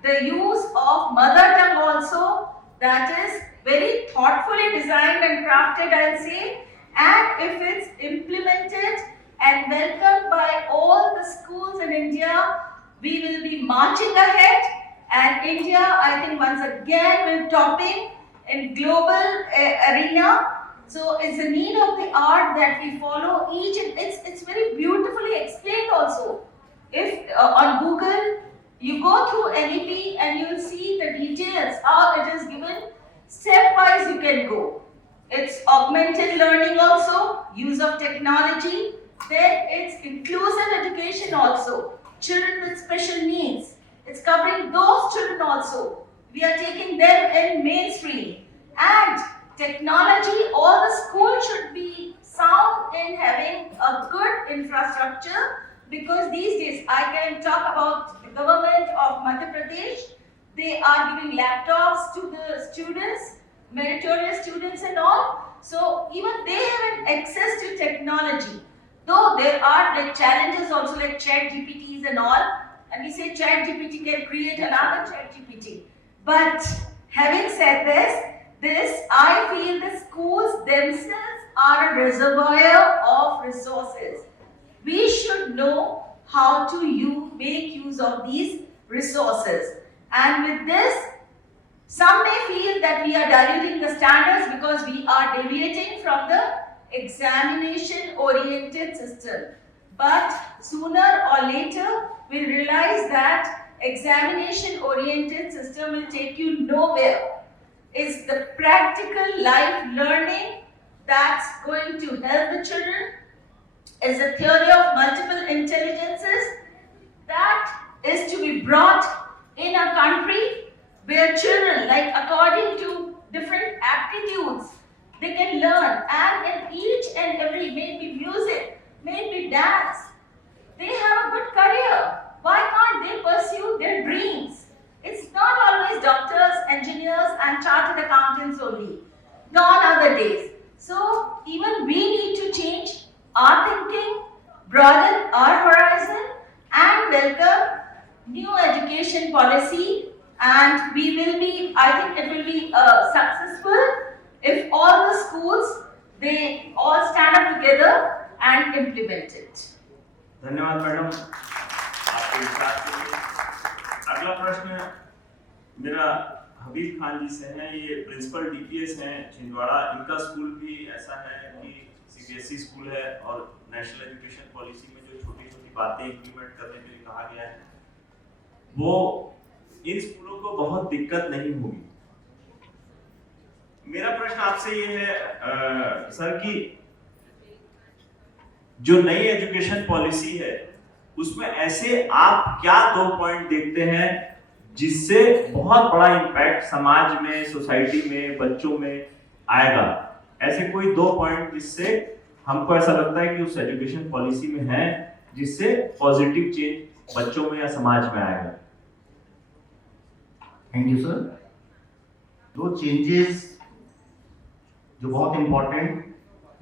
the use of mother tongue also, that is very thoughtfully designed and crafted, I'll say, and if it's implemented and welcomed by all the schools in India, we will be marching ahead, and India, I think, once again will topping in global arena. So it's a need of the art that we follow each, and it's very beautifully explained also. If on Google you go through NEP and you will see the details, how it is given, stepwise you can go. It's augmented learning also, use of technology, then it's inclusive education also, children with special needs. It's covering those children also. We are taking them in mainstream. And technology, all the schools should be sound in having a good infrastructure, because these days I can talk about the government of Madhya Pradesh. They are giving laptops to the students, meritorious students and all. So even they have an access to technology. Though there are like challenges also like chat GPTs and all. And we say chat GPT can create another chat GPT. But having said this, I feel the schools themselves are a reservoir of resources. We should know how to make use of these resources. And with this, some may feel that we are diluting the standards because we are deviating from the examination-oriented system. But sooner or later, we'll realize that examination-oriented system will take you nowhere. It's the practical life learning that's going to help the children. It's a theory of multiple intelligences that is to be brought in a country where children, like according to different aptitudes, they can learn, and in each and every, may it be music, may it be dance, they have a good career. Why can't they pursue their dreams? It's not always doctors, engineers and chartered accountants only. Gone are the days. So even we need to change our thinking, broaden our horizon and welcome new education policy, and we will be, I think it will be successful if all the schools, they all stand up together and implement it. धन्यवाद madam आपके विचार के लिए। अगला प्रश्न मेरा हबीब खान जी से है। ये प्रिंसिपल डीपीएस हैं छिंदवाड़ा। इनका स्कूल भी ऐसा है कि सीबीएसई स्कूल है और नेशनल एजुकेशन पॉलिसी में जो छोटी छोटी बातें इंप्लीमेंट करने के लिए कहा गया है, वो इन स्कूलों को बहुत दिक्कत नहीं होगी। मेरा प्रश्न आपसे ये है सर कि जो नई एजुकेशन पॉलिसी है उसमें ऐसे आप क्या 2 पॉइंट देखते हैं जिससे बहुत बड़ा इम्पैक्ट समाज में, सोसाइटी में, बच्चों में आएगा? ऐसे कोई 2 पॉइंट जिससे हमको ऐसा लगता है कि उस एजुकेशन पॉलिसी में है जिससे पॉजिटिव चेंज बच्चों में या समाज में आएगा। Thank you sir. 2 चेंजेस जो बहुत इंपॉर्टेंट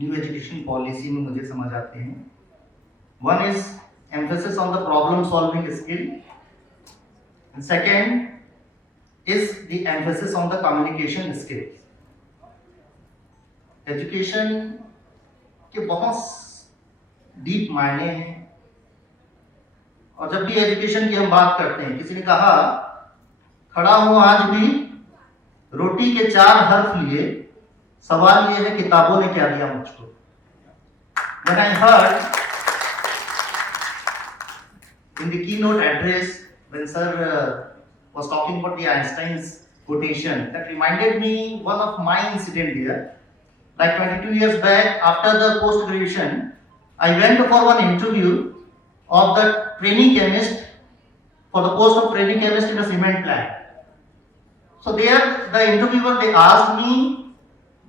न्यू एजुकेशन पॉलिसी में मुझे समझ आते हैं। One is emphasis on the problem solving skill, and second is the emphasis on the communication skill. Education के बहुत डीप मायने हैं, और जब भी एजुकेशन की हम बात करते हैं, किसी ने कहा खड़ा हूं आज भी रोटी के 4 हर्फ लिए, सवाल ये है किताबों ने क्या दिया मुझको। When I heard in the keynote address when sir was talking about the Einstein's quotation, that reminded me one of my incident here. Like 22 years back, after the post graduation, I went for one interview of the training chemist for the post of training chemist in a cement plant. So there, the interviewer, they asked me,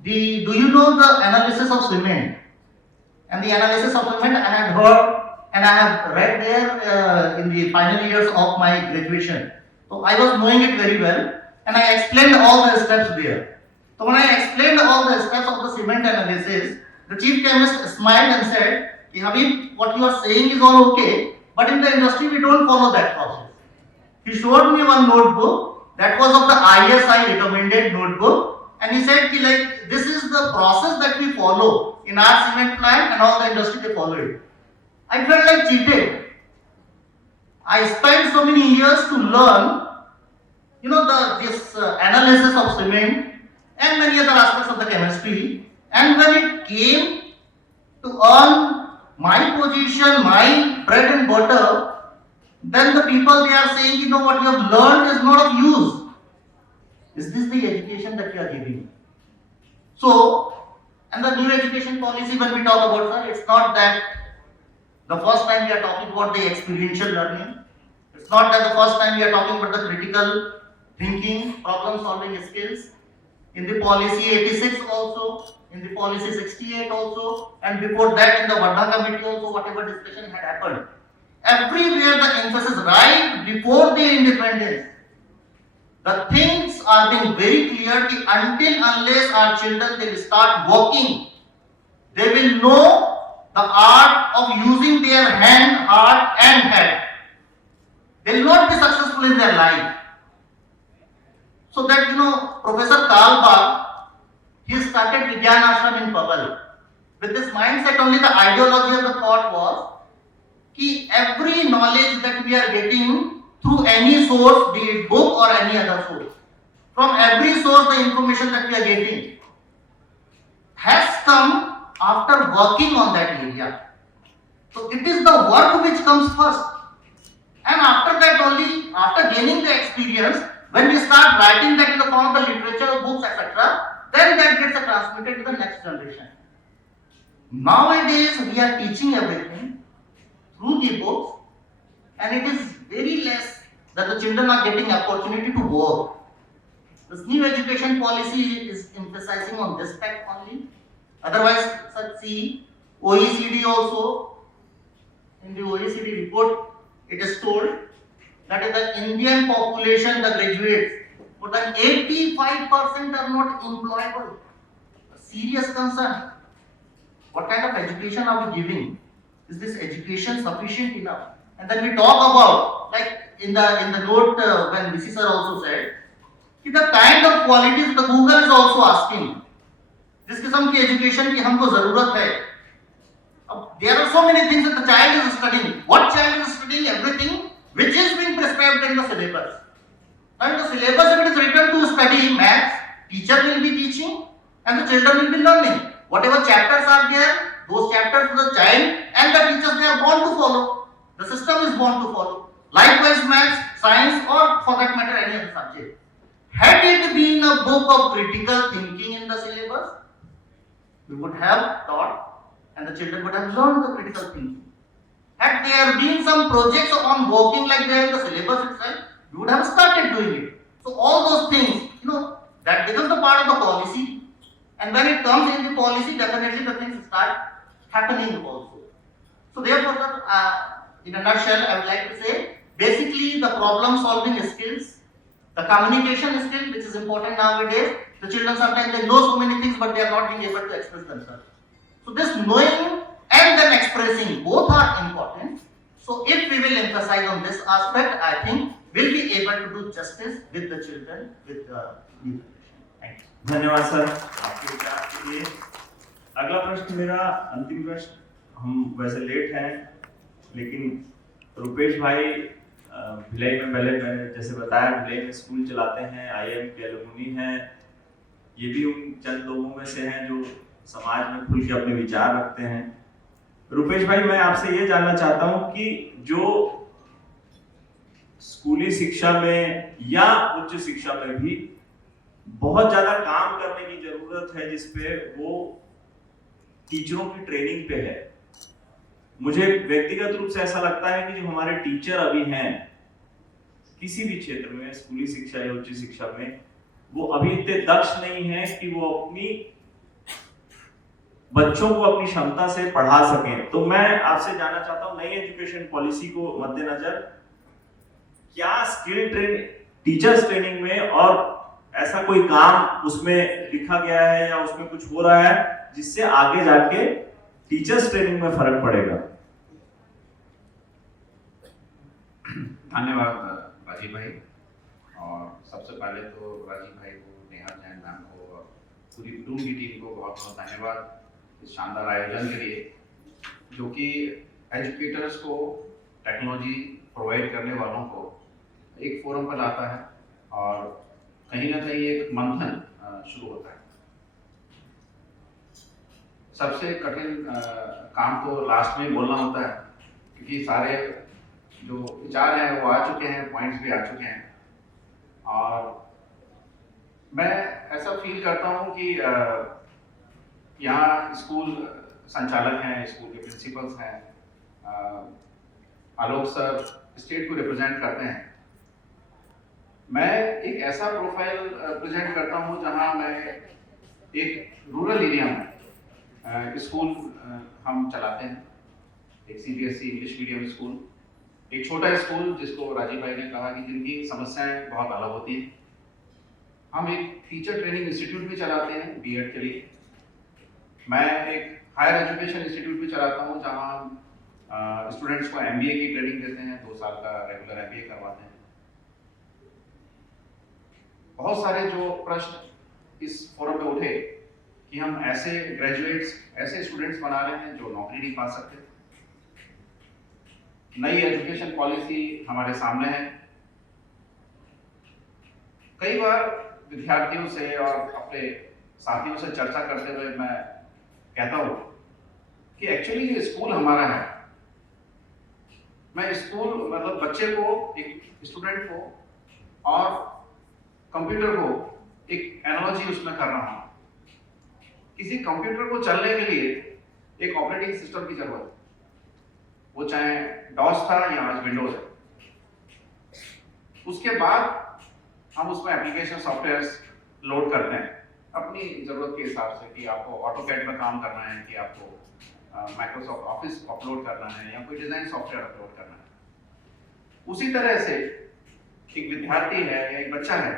do you know the analysis of cement? And the analysis of cement I had heard and I have read there in the final years of my graduation. So I was knowing it very well, and I explained all the steps there. So when I explained all the steps of the cement analysis, The chief chemist smiled and said, "Ki Habib, what you are saying is all okay, but in the industry we don't follow that process." He showed me one notebook that was of the ISI recommended notebook, and he said, "Ki like this is the process that we follow in our cement plant, and all the industry they follow it." I felt like cheated. I spent so many years to learn, this analysis of cement and many other aspects of the chemistry. And when it came to earn my position, my bread and butter, then the people they are saying, what you have learned is not of use. Is this the education that you are giving? So, and the new education policy when we talk about, sir, it's not that the first time we are talking about the experiential learning. It's not that the first time we are talking about the critical thinking, problem solving skills. In the policy 86 also, in the policy 68 also, and before that in the Varna committee also, whatever discussion had happened. Everywhere the emphasis right before the independence, the things are being very clear until unless our children they will start working, they will know the art of using their hand, heart and head. They will not be successful in their life. So that Professor Kalbag, he started Vigyan Ashram in Paval. With this mindset only the ideology of the thought was कि every knowledge that we are getting through any source, be it book or any other source, from every source the information that we are getting has come after working on that area. So it is the work which comes first. And after that only, after gaining the experience, when we start writing that in the form of the literature, books, etc., then that gets transmitted to the next generation. Nowadays, we are teaching everything through the books, and it is very less that the children are getting opportunity to work. This new education policy is emphasizing on this fact only. Otherwise, see, OECD also, in the OECD report, it is told that in the Indian population, the graduates, more than 85% are not employable. A serious concern. What kind of education are we giving? Is this education sufficient enough? And then we talk about, like in the note when VC sir also said, the kind of qualities the Google is also asking. जिस किस्म की education की हमको जरूरत है. There are so many things that the child is studying. What child is studying? Everything which is being prescribed in the syllabus. And the syllabus, if it is written to study maths, teacher will be teaching and the children will be learning. Whatever chapters are there, those chapters the child and the teachers they are born to follow. The system is born to follow. Likewise, maths, science, or for that matter, any other subject. Had it been a book of critical thinking in the syllabus, we would have taught and the children would have learned the critical thinking. Had there been some projects on working like that in the syllabus itself, we would have started doing it. So all those things, that becomes the part of the policy. And when it comes in the policy, definitely the things start happening also. So therefore, in a nutshell, I would like to say, basically the problem solving skills, the communication skill, which is important nowadays. The children sometimes they know so many things, but they are not being able to express themselves. So this knowing and then expressing both are important. So if we will emphasize on this aspect, I think we'll be able to do justice with the children, with the new generation. Thank you. धन्यवाद sir आपके विचार के लिए. अगला प्रश्न मेरा अंतिम प्रश्न. हम वैसे लेट हैं, लेकिन रुपेश भाई भिलाई में पहले मैंने जैसे बताया भिलाई में स्कूल चलाते हैं, IIM के एलुमनी हैं. ये भी उन चंद लोगों में से हैं जो समाज में खुल के अपने विचार रखते हैं. रुपेश भाई, मैं आपसे ये जानना चाहता हूं कि जो स्कूली शिक्षा में या उच्च शिक्षा में भी बहुत ज्यादा काम करने की जरूरत है, जिसपे वो टीचरों की ट्रेनिंग पे है. मुझे व्यक्तिगत रूप से ऐसा लगता है कि जो हमारे टीचर अभी हैं किसी भी क्षेत्र में, स्कूली शिक्षा या उच्च शिक्षा में, वो अभी इतने दक्ष नहीं है कि वो अपनी बच्चों को अपनी क्षमता से पढ़ा सकें. तो मैं आपसे जानना चाहता हूं, नई एजुकेशन पॉलिसी को मद्देनजर क्या स्किल ट्रेनिंग, टीचर्स ट्रेनिंग में और ऐसा कोई काम उसमें लिखा गया है या उसमें कुछ हो रहा है जिससे आगे जाके टीचर्स ट्रेनिंग में फर्क पड़ेगा? धन्यवाद राजीव भाई। और सबसे पहले तो राजीव भाई को, नेहा जैन मैम को और पूरी ब्लूम की टीम को बहुत बहुत धन्यवाद इस शानदार आयोजन के लिए, जो कि एजुकेटर्स को, टेक्नोलॉजी प्रोवाइड करने वालों को एक फोरम पर लाता है और कहीं ना कहीं एक मंथन शुरू होता है। सबसे कठिन काम तो लास्ट में बोलना होता है, क्योंकि सारे जो विचार हैं वो आ चुके हैं, पॉइंट्स भी आ चुके हैं। और मैं ऐसा फील करता हूँ कि यहाँ स्कूल संचालक हैं, स्कूल के प्रिंसिपल्स हैं, आलोक सर स्टेट को रिप्रेजेंट करते हैं। मैं एक ऐसा प्रोफाइल प्रेजेंट करता हूँ जहाँ मैं एक रूरल एरिया में स्कूल हम चलाते हैं, एक सीबीएसई इंग्लिश मीडियम स्कूल, एक छोटा स्कूल जिसको राजीव भाई ने कहा कि जिनकी समस्याएं बहुत अलग होती हैं। हम एक टीचर ट्रेनिंग इंस्टीट्यूट भी चलाते हैं बीएड के लिए। मैं एक हायर एजुकेशन इंस्टीट्यूट भी चलाता हूं जहां हम स्टूडेंट्स को एमबीए की ट्रेनिंग देते हैं, 2 साल का रेगुलर एमबीए करवाते हैं। बहुत सारे जो प्रश्न इस फोरम में उठे कि हम ऐसे ग्रेजुएट्स, ऐसे स्टूडेंट्स बना रहे हैं जो नौकरी नहीं पा सकते। नई एजुकेशन पॉलिसी हमारे सामने है। कई बार विद्यार्थियों से और अपने साथियों से चर्चा करते हुए मैं कहता हूं कि एक्चुअली ये स्कूल हमारा है। मैं स्कूल मतलब बच्चे को, एक स्टूडेंट को और कंप्यूटर को एक एनालॉजी उसमें कर रहा हूं। किसी कंप्यूटर को चलने के लिए एक ऑपरेटिंग सिस्टम की जरूरत है, वो चाहे डॉस था या आज विंडोज है। उसके बाद हम उसमें एप्लीकेशन सॉफ्टवेयर्स लोड करते हैं अपनी ज़रूरत के हिसाब से, कि आपको ऑटोकैड में काम करना है, कि आपको माइक्रोसॉफ्ट ऑफिस अपलोड करना है या कोई डिज़ाइन सॉफ्टवेयर अपलोड करना है। उसी तरह से एक विद्यार्थी है या एक बच्चा है,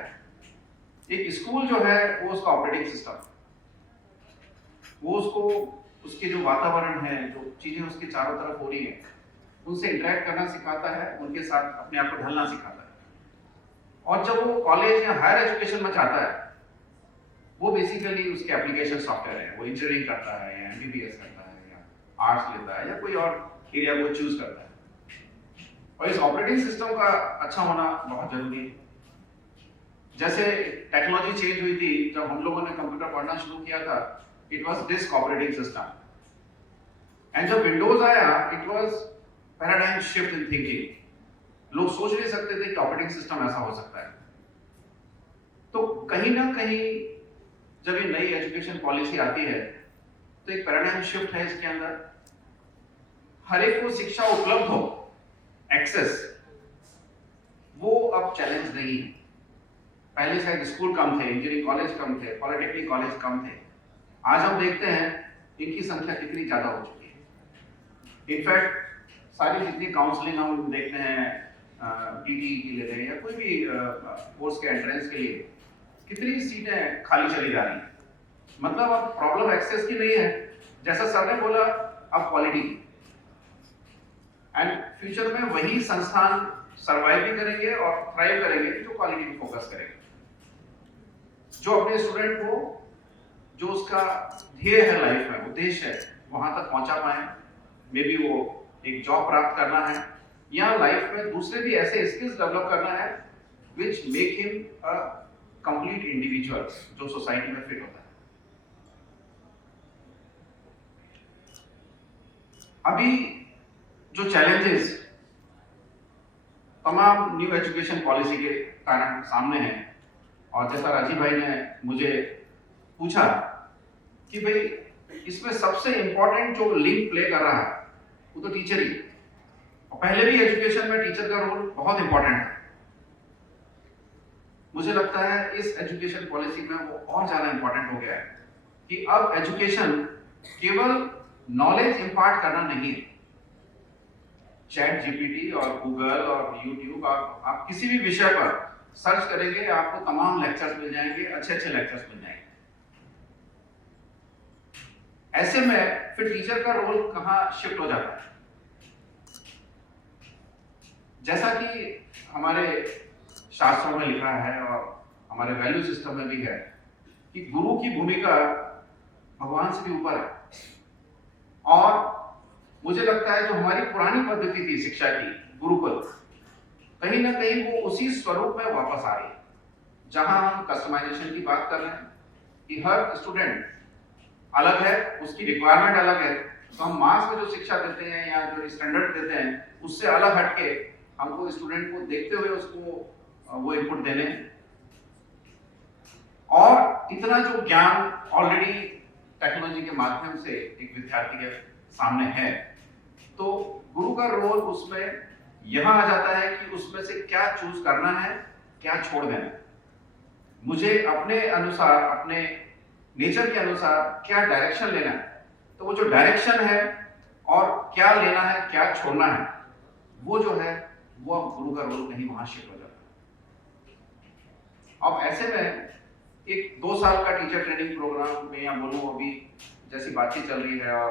एक स्कूल जो है वो उसका ऑपरेटिंग सिस्टम, वो उसको उसके जो वातावरण है, जो चीज़ें उसके चारों तरफ हो रही हैं, उनसे इंटरेक्ट करना सिखाता है, उनके साथ अपने आप को ढलना सिखाता है। और जब वो कॉलेज या हायर एजुकेशन में जाता है, वो बेसिकली उसके एप्लीकेशन सॉफ्टवेयर है, वो इंजीनियरिंग करता है या एमबीबीएस करता है या आर्ट्स लेता है या कोई और एरिया को चूज करता है। और इस ऑपरेटिंग सिस्टम का अच्छा होना बहुत जरूरी है। जैसे टेक्नोलॉजी चेंज हुई थी, जब हम लोगों ने कंप्यूटर पढ़ना शुरू किया था, it was disk operating system, and जब विंडोज आया, it was paradigm shift in thinking. लोग सोच नहीं सकते थे कि ऑपरेटिंग सिस्टम ऐसा हो सकता है। तो कहीं ना कहीं जब ये नई एजुकेशन पॉलिसी आती है, तो एक पैराडाइम शिफ्ट है इसके अंदर। हर एक को शिक्षा उपलब्ध हो, एक्सेस, वो अब चैलेंज नहीं है। पहले शायद स्कूल कम थे, इंजीनियरिंग कॉलेज कम थे, पॉलिटेक्निक कॉलेज कम थे। आज हम देखते हैं इनकी संख्या कितनी ज्यादा हो चुकी है। इनफैक्ट सारी जितनी काउंसलिंग हम देखते हैं, टीटी की ले रहे हैं या कोई भी कोर्स के एंट्रेंस के लिए, कितनी सीटें खाली चली जा रही हैं। मतलब अब प्रॉब्लम एक्सेस की नहीं है, जैसा सर ने बोला, अब क्वालिटी की। एंड फ्यूचर में वही संस्थान सर्वाइव भी करेंगे और थ्राइव करेंगे जो क्वालिटी पे फोकस करेंगे, जो अपने स्टूडेंट को जो उसका ध्येय है लाइफ में, उद्देश्य है, वहां तक पहुंचा पाए। मे बी वो एक जॉब प्राप्त करना है या लाइफ में दूसरे भी ऐसे स्किल्स डेवलप करना है which make him a complete individual, जो सोसाइटी में फिट होता है। अभी जो चैलेंजेस तमाम न्यू एजुकेशन पॉलिसी के कारण सामने हैं, और जैसा राजीव भाई ने मुझे पूछा कि भाई इसमें सबसे इंपॉर्टेंट जो लिंक प्ले कर रहा है वो तो टीचर ही। और पहले भी एजुकेशन में टीचर का रोल बहुत इंपॉर्टेंट है। मुझे लगता है इस एजुकेशन पॉलिसी में वो और ज्यादा इंपॉर्टेंट हो गया है कि अब एजुकेशन केवल नॉलेज इंपार्ट करना नहीं है। चैट जीपीटी और गूगल और यूट्यूब, आप किसी भी विषय पर सर्च करेंगे आपको तमाम लेक्चर्स मिल जाएंगे, अच्छे अच्छे लेक्चर्स मिल जाएंगे। ऐसे में फिर टीचर का रोल कहाँ शिफ्ट हो जाता है? जैसा कि हमारे शास्त्रों में लिखा है और हमारे वैल्यू सिस्टम में भी है कि गुरु की भूमिका भगवान से भी ऊपर है। और मुझे लगता है जो हमारी पुरानी पद्धति थी शिक्षा की, गुरुकुल, कहीं ना कहीं वो उसी स्वरूप में वापस आ रही है, जहां हम कस्टमाइजेशन की बात कर रहे हैं कि हर स्टूडेंट अलग है, उसकी रिक्वायरमेंट अलग है, तो हम मास में जो शिक्षा देते हैं या जो स्टैंडर्ड देते हैं उससे अलग हटके हमको स्टूडेंट को देखते हुए उसको वो इनपुट देने। और इतना जो ज्ञान ऑलरेडी टेक्नोलॉजी के माध्यम से एक विद्यार्थी के सामने है, तो गुरु का रोल उसमें यहां आ जाता है कि उसमें से क्या चूज करना है, क्या छोड़ देना है। मुझे अपने अनुसार, अपने नेचर के अनुसार क्या डायरेक्शन लेना है, तो वो जो डायरेक्शन है और क्या लेना है, क्या छोड़ना है, वो जो है वो अब गुरु का रोल कहीं वहां शिफ्ट हो जाता है। अब ऐसे में एक 2 साल का टीचर ट्रेनिंग प्रोग्राम में, या बोलूं अभी जैसी बातचीत चल रही है और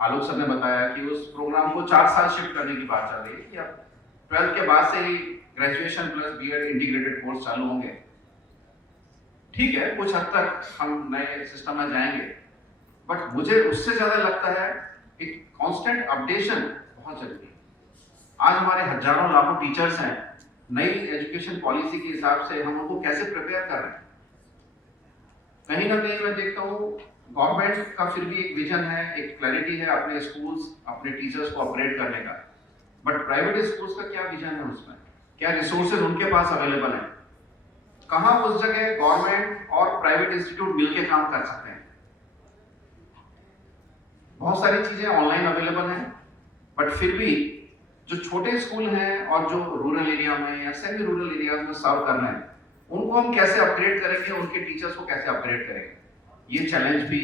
आलोक सर ने बताया कि उस प्रोग्राम को 4 साल शिफ्ट करने की बात चल रही है कि अब 12th के बाद से ही graduation plus BEd integrated course चालू होंगे। ठीक है, कुछ हद तक हम नए सिस्टम में जाएंगे, बट मुझे उससे ज्यादा लगता है एक कांस्टेंट अपडेशन बहुत जरूरी है। आज हमारे हजारों लाखों टीचर्स हैं, नई एजुकेशन पॉलिसी के हिसाब से हम उनको कैसे प्रिपेयर कर रहे हैं। कहीं ना कहीं मैं देखता हूँ गवर्नमेंट का फिर भी एक विजन है, एक क्लैरिटी है अपने स्कूल्स, अपने टीचर्स को अपग्रेड करने का, बट प्राइवेट स्कूल्स का क्या विजन है उसमें, क्या रिसोर्सेज उनके पास अवेलेबल है, कहां उस जगह गवर्नमेंट और प्राइवेट इंस्टीट्यूट मिलकर काम कर सकते हैं। बहुत सारी चीजें ऑनलाइन अवेलेबल हैं, बट फिर भी जो छोटे स्कूल हैं और जो रूरल एरिया में या सेमी रूरल एरिया में सर्व कर रहे हैं, उनको हम कैसे अपग्रेड करेंगे, उनके टीचर्स को कैसे अपग्रेड करेंगे, ये चैलेंज भी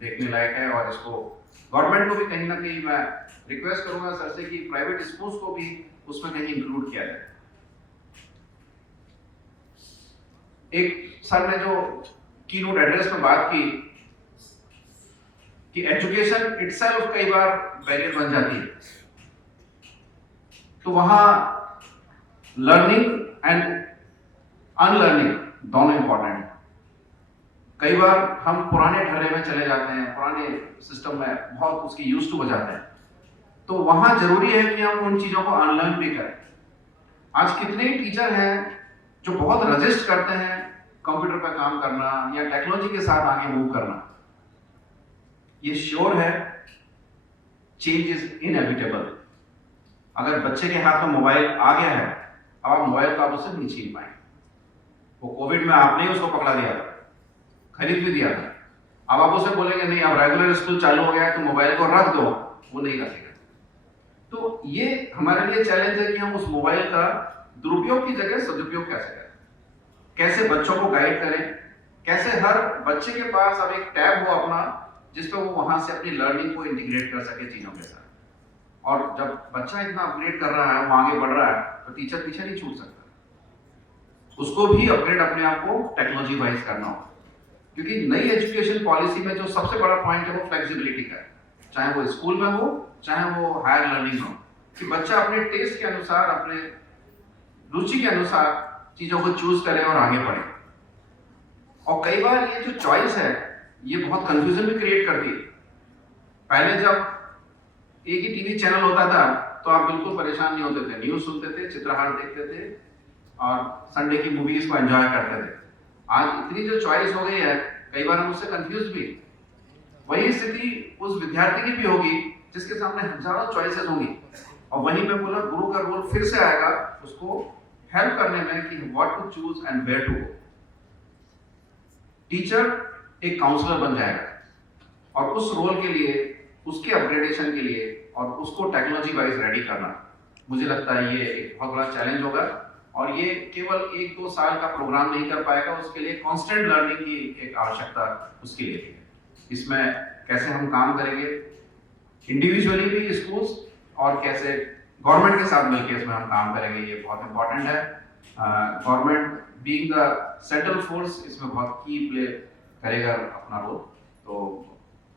देखने लायक है। और इसको गवर्नमेंट को भी कहीं ना कहीं मैं रिक्वेस्ट करूंगा सर से कि प्राइवेट स्कूल्स को भी उसमें कहीं इंक्लूड किया जाए। एक सर ने जो कीनोट एड्रेस में बात की कि एजुकेशन इटसेल्फ कई बार बैरियर बन जाती है, तो वहां लर्निंग एंड अनलर्निंग दोनों इंपॉर्टेंट है। कई बार हम पुराने ढर्रे में चले जाते हैं, पुराने सिस्टम में बहुत उसकी यूज टू हो जाते हैं, तो वहां जरूरी है कि हम उन चीजों को अनलर्न भी करें। आज कितने टीचर हैं जो बहुत रजिस्ट करते हैं कंप्यूटर पर काम करना या टेक्नोलॉजी के साथ आगे मूव करना। ये श्योर है चेंज इज इनएविटेबल। अगर बच्चे के हाथ में मोबाइल आ गया है, अब आप मोबाइल को आप उससे नहीं छीन पाएंगे। वो कोविड में आपने ही उसको पकड़ा दिया था, खरीद भी दिया था, अब आप उसे बोलेंगे नहीं अब रेगुलर स्कूल चालू हो गया तो मोबाइल को रख दो, वो नहीं रखेगा। तो ये हमारे लिए चैलेंज है कि हम उस मोबाइल का दुरुपयोग की जगह सदुपयोग कैसे करें, कैसे बच्चों को गाइड करें, कैसे हर बच्चे के पास अब एक टैब हो अपना जिसपे वो वहां से अपनी लर्निंग को इंटीग्रेट कर सके चीजों के साथ। और जब बच्चा इतना अपग्रेड कर रहा है, वो आगे बढ़ रहा है, तो टीचर पीछे नहीं छूट सकता, उसको भी अपग्रेड अपने आप को टेक्नोलॉजी वाइज करना होगा। क्योंकि नई एजुकेशन पॉलिसी में जो सबसे बड़ा पॉइंट है वो फ्लेक्सिबिलिटी का है, चाहे वो स्कूल में हो चाहे वो हायर लर्निंग हो, कि बच्चा अपने टेस्ट के अनुसार, अपने रुचि के अनुसार चीजों को चूज करे और आगे बढ़े। और कई बार ये जो चॉइस है ये बहुत कंफ्यूजन भी क्रिएट करती है। पहले जब एक ही टीवी चैनल होता था तो आप बिल्कुल परेशान नहीं होते थे, न्यूज सुनते थे, चित्रहार देखते थे और संडे की मूवीज को एंजॉय करते थे। आज इतनी जो चॉइस हो गई है, कई बार हम उससे कंफ्यूज भी। वही स्थिति उस विद्यार्थी की भी होगी जिसके सामने हजारों चॉइसेस होंगी, और वहीं पे बोला गुरु का रोल फिर से आएगा उसको हेल्प करने में कि what to choose and where to go. Teacher एक काउंसलर बन जाएगा और उस रोल के लिए, उसके अपग्रेडेशन के लिए और उसको टेक्नोलॉजी वाइज रेडी करना, मुझे लगता है ये एक बहुत बड़ा चैलेंज होगा। और ये केवल 1-2 साल का प्रोग्राम नहीं कर पाएगा, उसके लिए कांस्टेंट लर्निंग की एक आवश्यकता उसके लिए है। इसमें कैसे हम काम करेंगे इंडिविजुअली भी स्कूल्स, और कैसे गवर्नमेंट के साथ मिलकर इसमें हम काम करेंगे, ये बहुत इंपॉर्टेंट है। Government being the central force इसमें बहुत की प्ले करेगा अपना रोल। तो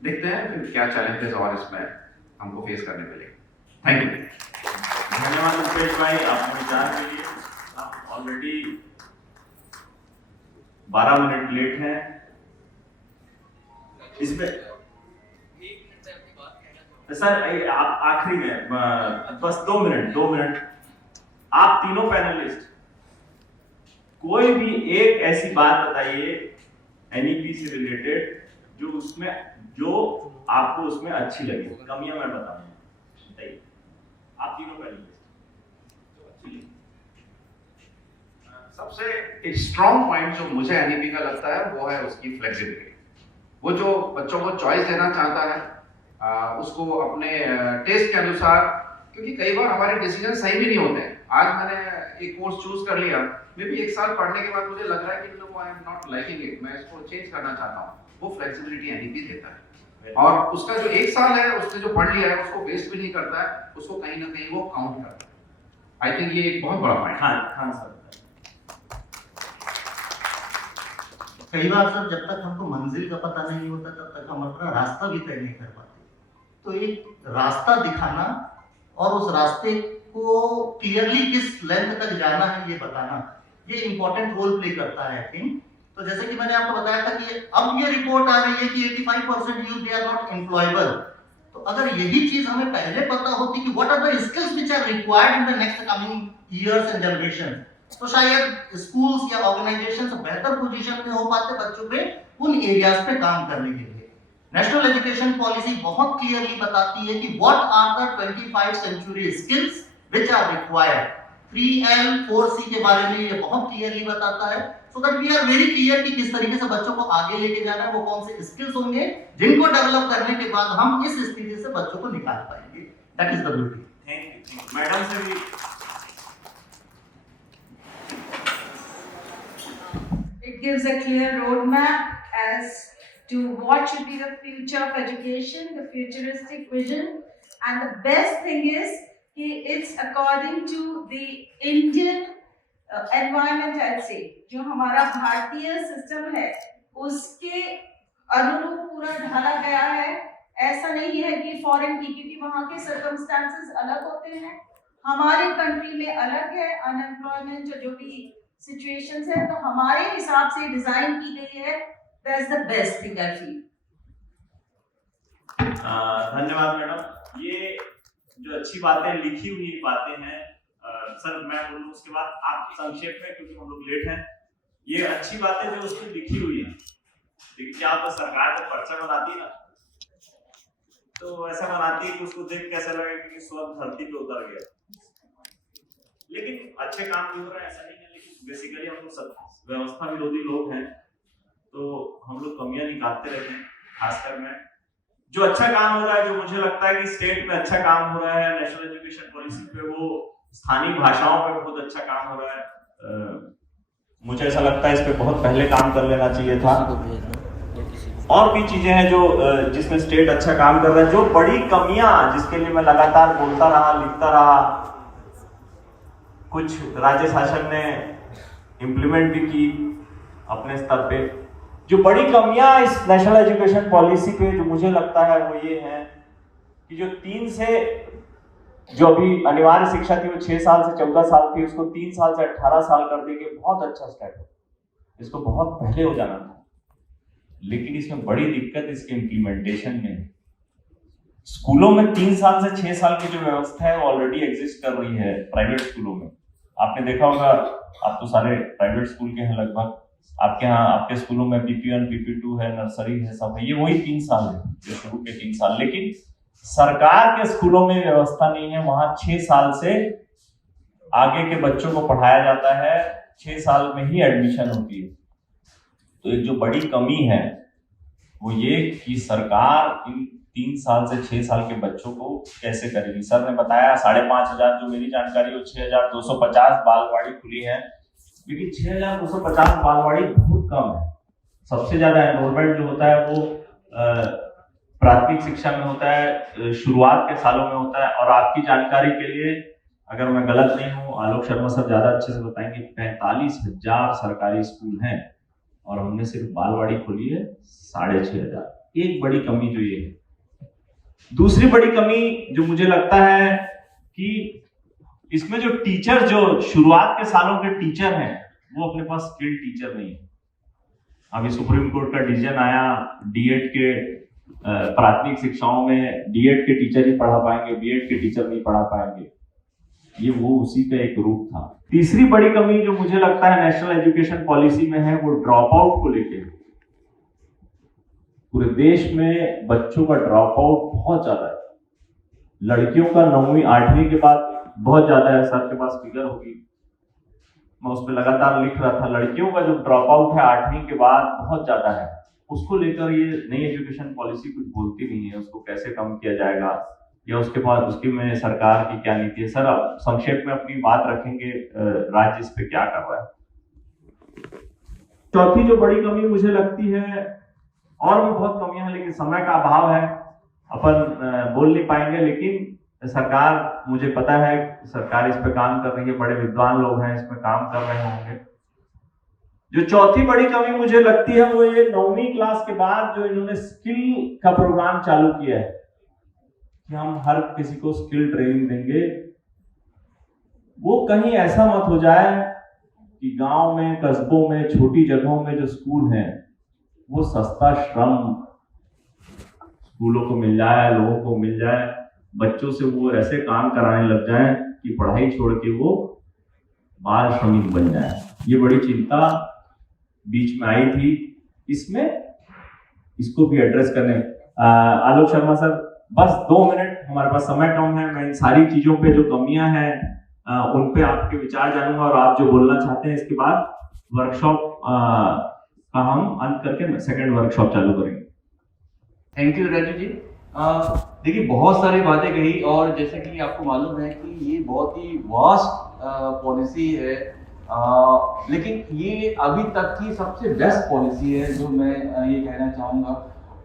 देखते हैं फिर क्या चैलेंजेस और इसमें हमको फेस करने मिलेंगे। Thank you. धन्यवाद मुकेश भाई आपने विचार के लिए। आप ऑलरेडी 12 मिनट लेट हैं इसमें। सर आप आखिरी में बस 2 मिनट आप तीनों पैनलिस्ट कोई भी एक ऐसी बात बताइए एनईपी से रिलेटेड जो आपको उसमें अच्छी लगे। कमियां मैं बताऊंगा, बताइए आप तीनों पैनलिस्ट। सबसे एक स्ट्रॉन्ग पॉइंट जो मुझे एनईपी का लगता है वो है उसकी फ्लेक्सिबिलिटी। वो जो बच्चों को चॉइस देना चाहता है उसको अपने टेस्ट के अनुसार, क्योंकि कई बार हमारे डिसीजन सही भी नहीं होते हैं। आज मैंने एक कोर्स चूज कर लिया, मे बी 1 साल पढ़ने के बाद मुझे लग रहा है कि no I am not liking it, मैं इसको चेंज करना चाहता हूँ। वो फ्लेक्सिबिलिटी एनईपी देता है और उसका जो 1 साल है उसने जो पढ़ लिया है उसको वेस्ट भी नहीं करता है, उसको कहीं ना कहीं वो काउंट करता है। आई थिंक ये एक बहुत बड़ा पॉइंट है। हाँ सर। कई बार सर जब तक हमको मंजिल का पता नहीं होता तब तक हम अपना रास्ता भी तय नहीं कर पाते। तो एक रास्ता दिखाना और उस रास्ते को क्लियरली किस लेंथ तक जाना है ये बताना, ये इंपॉर्टेंट रोल प्ले करता है आई थिंक। तो जैसे कि मैंने आपको बताया था कि अब ये रिपोर्ट आ रही है कि 85% youth they are not employable. तो अगर यही चीज हमें पहले पता होती कि what are the skills which are required in the next coming years and generation, तो शायद स्कूल्स या ऑर्गेनाइजेशंस बेहतर पोजीशन में हो पाते बच्चों पे उन एरियाज पे काम करने के लिए। नेशनल एजुकेशन पॉलिसी बहुत क्लियरली बताती है कि what are the 25th century skills which are required. 3L 4C के बारे में ये बहुत क्लियरली बताता है, so that we are very clear कि किस तरीके से बच्चों को आगे लेके जाना है, वो कौन से स्किल्स होंगे जिनको डेवलप करने के बाद हम इस स्थिति से बच्चों को निकाल पाएंगे। That is the beauty. Thank you madam से भी। It gives a clear roadmap as to what should be the future of education, the futuristic vision, and the best thing is it's according to the Indian environment, I'd say, जो हमारा भारतीय system है उसके अनुरूप पूरा ढाला गया है। ऐसा नहीं है कि फॉरेन की, क्योंकि वहाँ के सर्कमस्टांसेस अलग होते हैं, हमारे कंट्री में अलग है अनएम्प्लॉयमेंट जो भी सिचुएशंस है, तो हमारे हिसाब से डिजाइन की गई है। That's the best thing I feel. धन्यवाद मैडम। ये जो अच्छी बातें लिखी हुई बातें हैं सर मैं बोलूँ उसके बाद आप संक्षेप में, क्योंकि हम लोग लेट हैं। ये अच्छी बातें जो उसमें लिखी हुई है, लेकिन क्या होता सरकार जब पर्चा बनाती है ना तो ऐसा बनाती है कि उसको देख कैसा लगेगा कि स्वर्ग धरती पे उतर गया। लेकिन अच्छे काम भी हो रहे हैं ऐसा नहीं है, लेकिन बेसिकली हम लोग सब व्यवस्था विरोधी लोग हैं तो हम लोग कमियां निकालते रहते हैं। खासकर मैं जो अच्छा काम हो रहा है, जो मुझे लगता है कि स्टेट में अच्छा काम हो रहा है नेशनल एजुकेशन पॉलिसी पे, वो स्थानीय भाषाओं पे बहुत अच्छा काम हो रहा है। मुझे ऐसा लगता है इस पे बहुत पहले काम कर लेना चाहिए था। और भी चीजें हैं जो जिसमें स्टेट अच्छा काम कर रहा है। जो बड़ी कमियां जिसके लिए मैं लगातार बोलता रहा, लिखता रहा, कुछ राज्य शासन ने इम्प्लीमेंट भी की अपने स्तर पे। जो बड़ी कमियां इस नेशनल एजुकेशन पॉलिसी पे जो मुझे लगता है वो ये है कि जो 3 से जो अभी अनिवार्य शिक्षा थी वो 6 साल से 14 साल थी, उसको 3 साल से 18 साल कर देंगे। बहुत अच्छा स्टेप है, इसको बहुत पहले हो जाना था। लेकिन इसमें बड़ी दिक्कत इसके इम्प्लीमेंटेशन में। स्कूलों में 3 साल से 6 साल की जो व्यवस्था है वो ऑलरेडी एग्जिस्ट कर रही है प्राइवेट स्कूलों में। आपने देखा होगा, आप तो सारे प्राइवेट स्कूल के हैं लगभग, आपके यहाँ आपके स्कूलों में PP1 PP2 है, नर्सरी है, सब है। ये वही 3 साल है जो शुरू के 3 साल। लेकिन सरकार के स्कूलों में व्यवस्था नहीं है, वहां 6 साल से आगे के बच्चों को पढ़ाया जाता है, 6 साल में ही एडमिशन होती है। तो एक जो बड़ी कमी है वो ये कि सरकार इन 3 साल से 6 साल के बच्चों को कैसे करेगी। सर ने बताया 5,500, जो मेरी जानकारी हो 6,250 बालवाड़ी खुली है, लेकिन 6,250 बालवाड़ी बहुत कम है। सबसे ज्यादा एनरोलमेंट जो होता है वो प्राथमिक शिक्षा में होता है, शुरुआत के सालों में होता है। और आपकी जानकारी के लिए अगर मैं गलत नहीं हूँ, आलोक शर्मा सर ज़्यादा अच्छे से बताएंगे, 45,000 सरकारी स्कूल हैं और हमने सिर्फ बालवाड़ी खोली है 6,500। एक बड़ी कमी जो ये है। दूसरी बड़ी कमी जो मुझे लगता है कि इसमें जो टीचर, जो शुरुआत के सालों के टीचर हैं, वो अपने पास स्किल्ड टीचर नहीं है। अभी सुप्रीम कोर्ट का डिसीजन आया, डीएड के प्राथमिक शिक्षाओं में डीएड के टीचर ही पढ़ा पाएंगे, बीएड के टीचर नहीं पढ़ा पाएंगे। ये वो उसी का एक रूप था। तीसरी बड़ी कमी जो मुझे लगता है नेशनल एजुकेशन पॉलिसी में है, वो ड्रॉप आउट को लेकर। पूरे देश में बच्चों का ड्रॉप आउट बहुत ज्यादा है। लड़कियों का 9वीं 8वीं के बाद बहुत ज्यादा है, सर के पास फिगर होगी, मैं उस पर लगातार लिख रहा था। लड़कियों का जो ड्रॉप आउट है 8वीं के बाद बहुत ज्यादा है। उसको लेकर ये नई एजुकेशन पॉलिसी कुछ बोलती नहीं है, उसको कैसे कम किया जाएगा या उसके बाद उसकी में सरकार की क्या नीति है। सर आप संक्षेप में अपनी बात रखेंगे, राज्य इस पे क्या कर रहा है। चौथी जो बड़ी कमी मुझे लगती है, और भी बहुत कमियां हैं लेकिन समय का अभाव है, अपन बोल नहीं पाएंगे, लेकिन सरकार, मुझे पता है सरकार इस पे काम कर रही है, बड़े विद्वान लोग हैं इसमें काम कर रहे होंगे। जो चौथी बड़ी कमी मुझे लगती है वो ये 9वीं क्लास के बाद जो इन्होंने स्किल का प्रोग्राम चालू किया है कि हम हर किसी को स्किल ट्रेनिंग देंगे, वो कहीं ऐसा मत हो जाए कि गांव में, कस्बों में, छोटी जगहों में जो स्कूल हैं वो सस्ता श्रम स्कूलों को मिल जाए, लोगों को मिल जाए, बच्चों से वो ऐसे काम कराने लग जाए कि पढ़ाई छोड़ के वो बाल श्रमिक बन जाए। ये बड़ी चिंता बीच में आई थी, इसमें इसको भी एड्रेस करने। आलोक शर्मा सर, बस 2 मिनट, हमारे पास समय कम है। मैं इन सारी चीजों पे जो कमियां हैं उन पे आपके विचार जानूंगा और आप जो बोलना चाहते हैं, इसके बाद वर्कशॉप का हम अंत करके सेकंड वर्कशॉप चालू करेंगे। Thank you Raju ji. देखिए बहुत सारी बातें कही, और जैसे कि आपको मालूम है कि ये बहुत ही वास्ट पॉलिसी है, लेकिन ये अभी तक की सबसे बेस्ट पॉलिसी है जो मैं ये कहना चाहूँगा।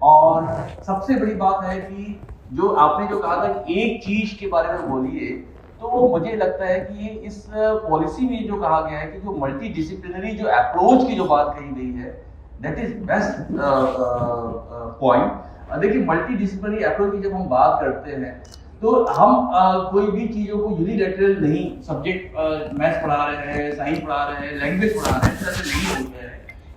और सबसे बड़ी बात है कि जो आपने जो कहा था एक चीज के बारे में बोलिए, तो मुझे लगता है कि ये इस पॉलिसी में जो कहा गया है कि जो मल्टी डिसिप्लिनरी जो अप्रोच की जो बात कही गई है, दैट इज बेस्ट पॉइंट। देखिए मल्टी डिसिप्लिनरी अप्रोच की जब हम बात करते हैं तो हम कोई भी चीजों को यूनिलैटरल नहीं, सब्जेक्ट मैथ्स पढ़ा रहे हैं, साइंस पढ़ा रहे हैं, लैंग्वेज पढ़ा रहे हैं, इस तरह से नहीं होता है।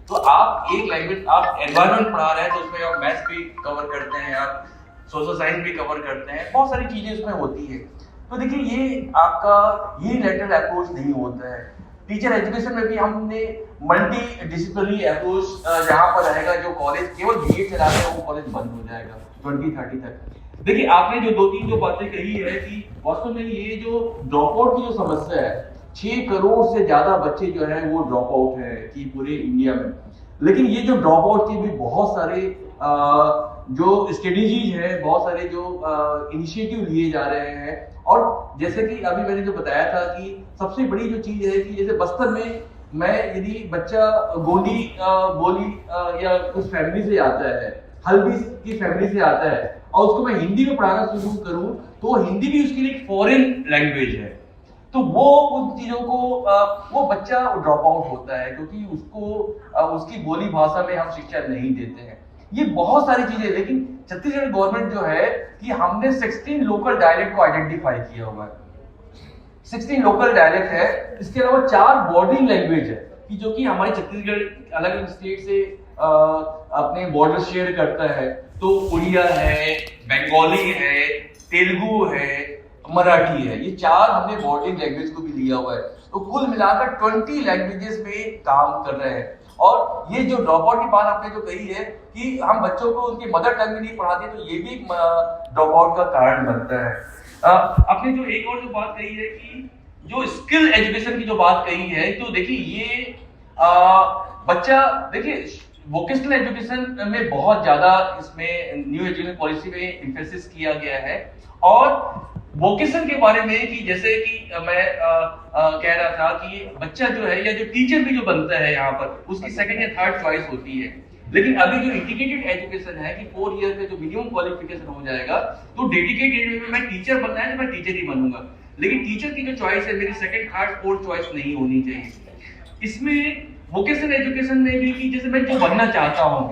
तो आप एक लैंग्वेज, आप एनवायरनमेंट पढ़ा रहे हैं तो उसमें आप मैथ्स भी कवर करते हैं, आप सोशल साइंस भी कवर करते हैं, बहुत सारी चीजें उसमें होती है। तो देखिए ये आपका यूनिलैटरल अप्रोच नहीं होता है। टीचर एजुकेशन में भी हमने मल्टी डिसिप्लिनरी अप्रोच जहाँ पर रहेगा, जो कॉलेज केवल बीएड चला रहे हैं वो कॉलेज बंद हो जाएगा 2030 तक। देखिए आपने जो 2-3 जो बातें कही है कि वास्तव में ये जो ड्रॉप आउट की जो समस्या है, 6 करोड़ से ज्यादा बच्चे जो है वो ड्रॉप आउट है कि पूरे इंडिया में। लेकिन ये जो ड्रॉप आउट के भी बहुत सारे जो स्ट्रेटेजीज है, बहुत सारे जो इनिशिएटिव लिए जा रहे हैं। और जैसे कि अभी मैंने जो बताया था कि सबसे बड़ी जो चीज है कि जैसे बस्तर में मैं यदि बच्चा गोंडी बोली या उस फैमिली से आता है, हल्बी की फैमिली से आता है और उसको मैं हिंदी में पढ़ाना शुरू करूं तो हिंदी भी उसके लिए एक फॉरेन लैंग्वेज है, तो वो उन चीजों को वो बच्चा ड्रॉप आउट होता है क्योंकि उसको उसकी बोली भाषा में हम शिक्षा नहीं देते हैं। ये बहुत सारी चीजें, लेकिन छत्तीसगढ़ गवर्नमेंट जो है कि हमने 16 लोकल डायलेक्ट को आइडेंटिफाई किया हुआ है। 16 लोकल डायलेक्ट है, इसके अलावा 4 बॉर्डरिंग लैंग्वेज है कि जो कि हमारे छत्तीसगढ़ अलग अलग स्टेट से अपने बॉर्डर शेयर करता है। तो उड़िया है, बंगाली है, तेलुगु है, मराठी है, ये 4 हमने बॉर्डरिंग लैंग्वेज को भी लिया हुआ है। तो कुल मिलाकर 20 लैंग्वेजेस में काम कर रहे हैं। और ये जो ड्रॉप आउट की बात आपने जो कही है कि हम बच्चों को उनकी मदर टंग में नहीं पढ़ाते, तो ये भी ड्रॉप आउट का कारण बनता है। आपने जो एक और जो बात कही है कि जो स्किल एजुकेशन की जो बात कही है, तो देखिए ये बच्चा, देखिए वोकेशनल एजुकेशन में बहुत ज्यादा इसमें न्यू एजुकेशन पॉलिसी में एम्फेसिस किया गया है। और वोकेशन के बारे में कि जैसे कि मैं कह रहा था कि बच्चा जो है या जो टीचर भी जो बनता है यहाँ पर, उसकी सेकंड या थर्ड चॉइस होती है। लेकिन अभी जो इंटीग्रेटेड एजुकेशन है कि 4 ईयर का जो मिनिमम क्वालिफिकेशन हो जाएगा, तो डेडिकेटेड में मैं टीचर बनना है तो मैं टीचर ही बनूंगा। लेकिन टीचर की जो चॉइस है मेरी सेकंड थर्ड फोर्थ चॉइस नहीं होनी चाहिए। इसमें वोकेशनल एजुकेशन में भी कि जैसे मैं जो बनना चाहता हूँ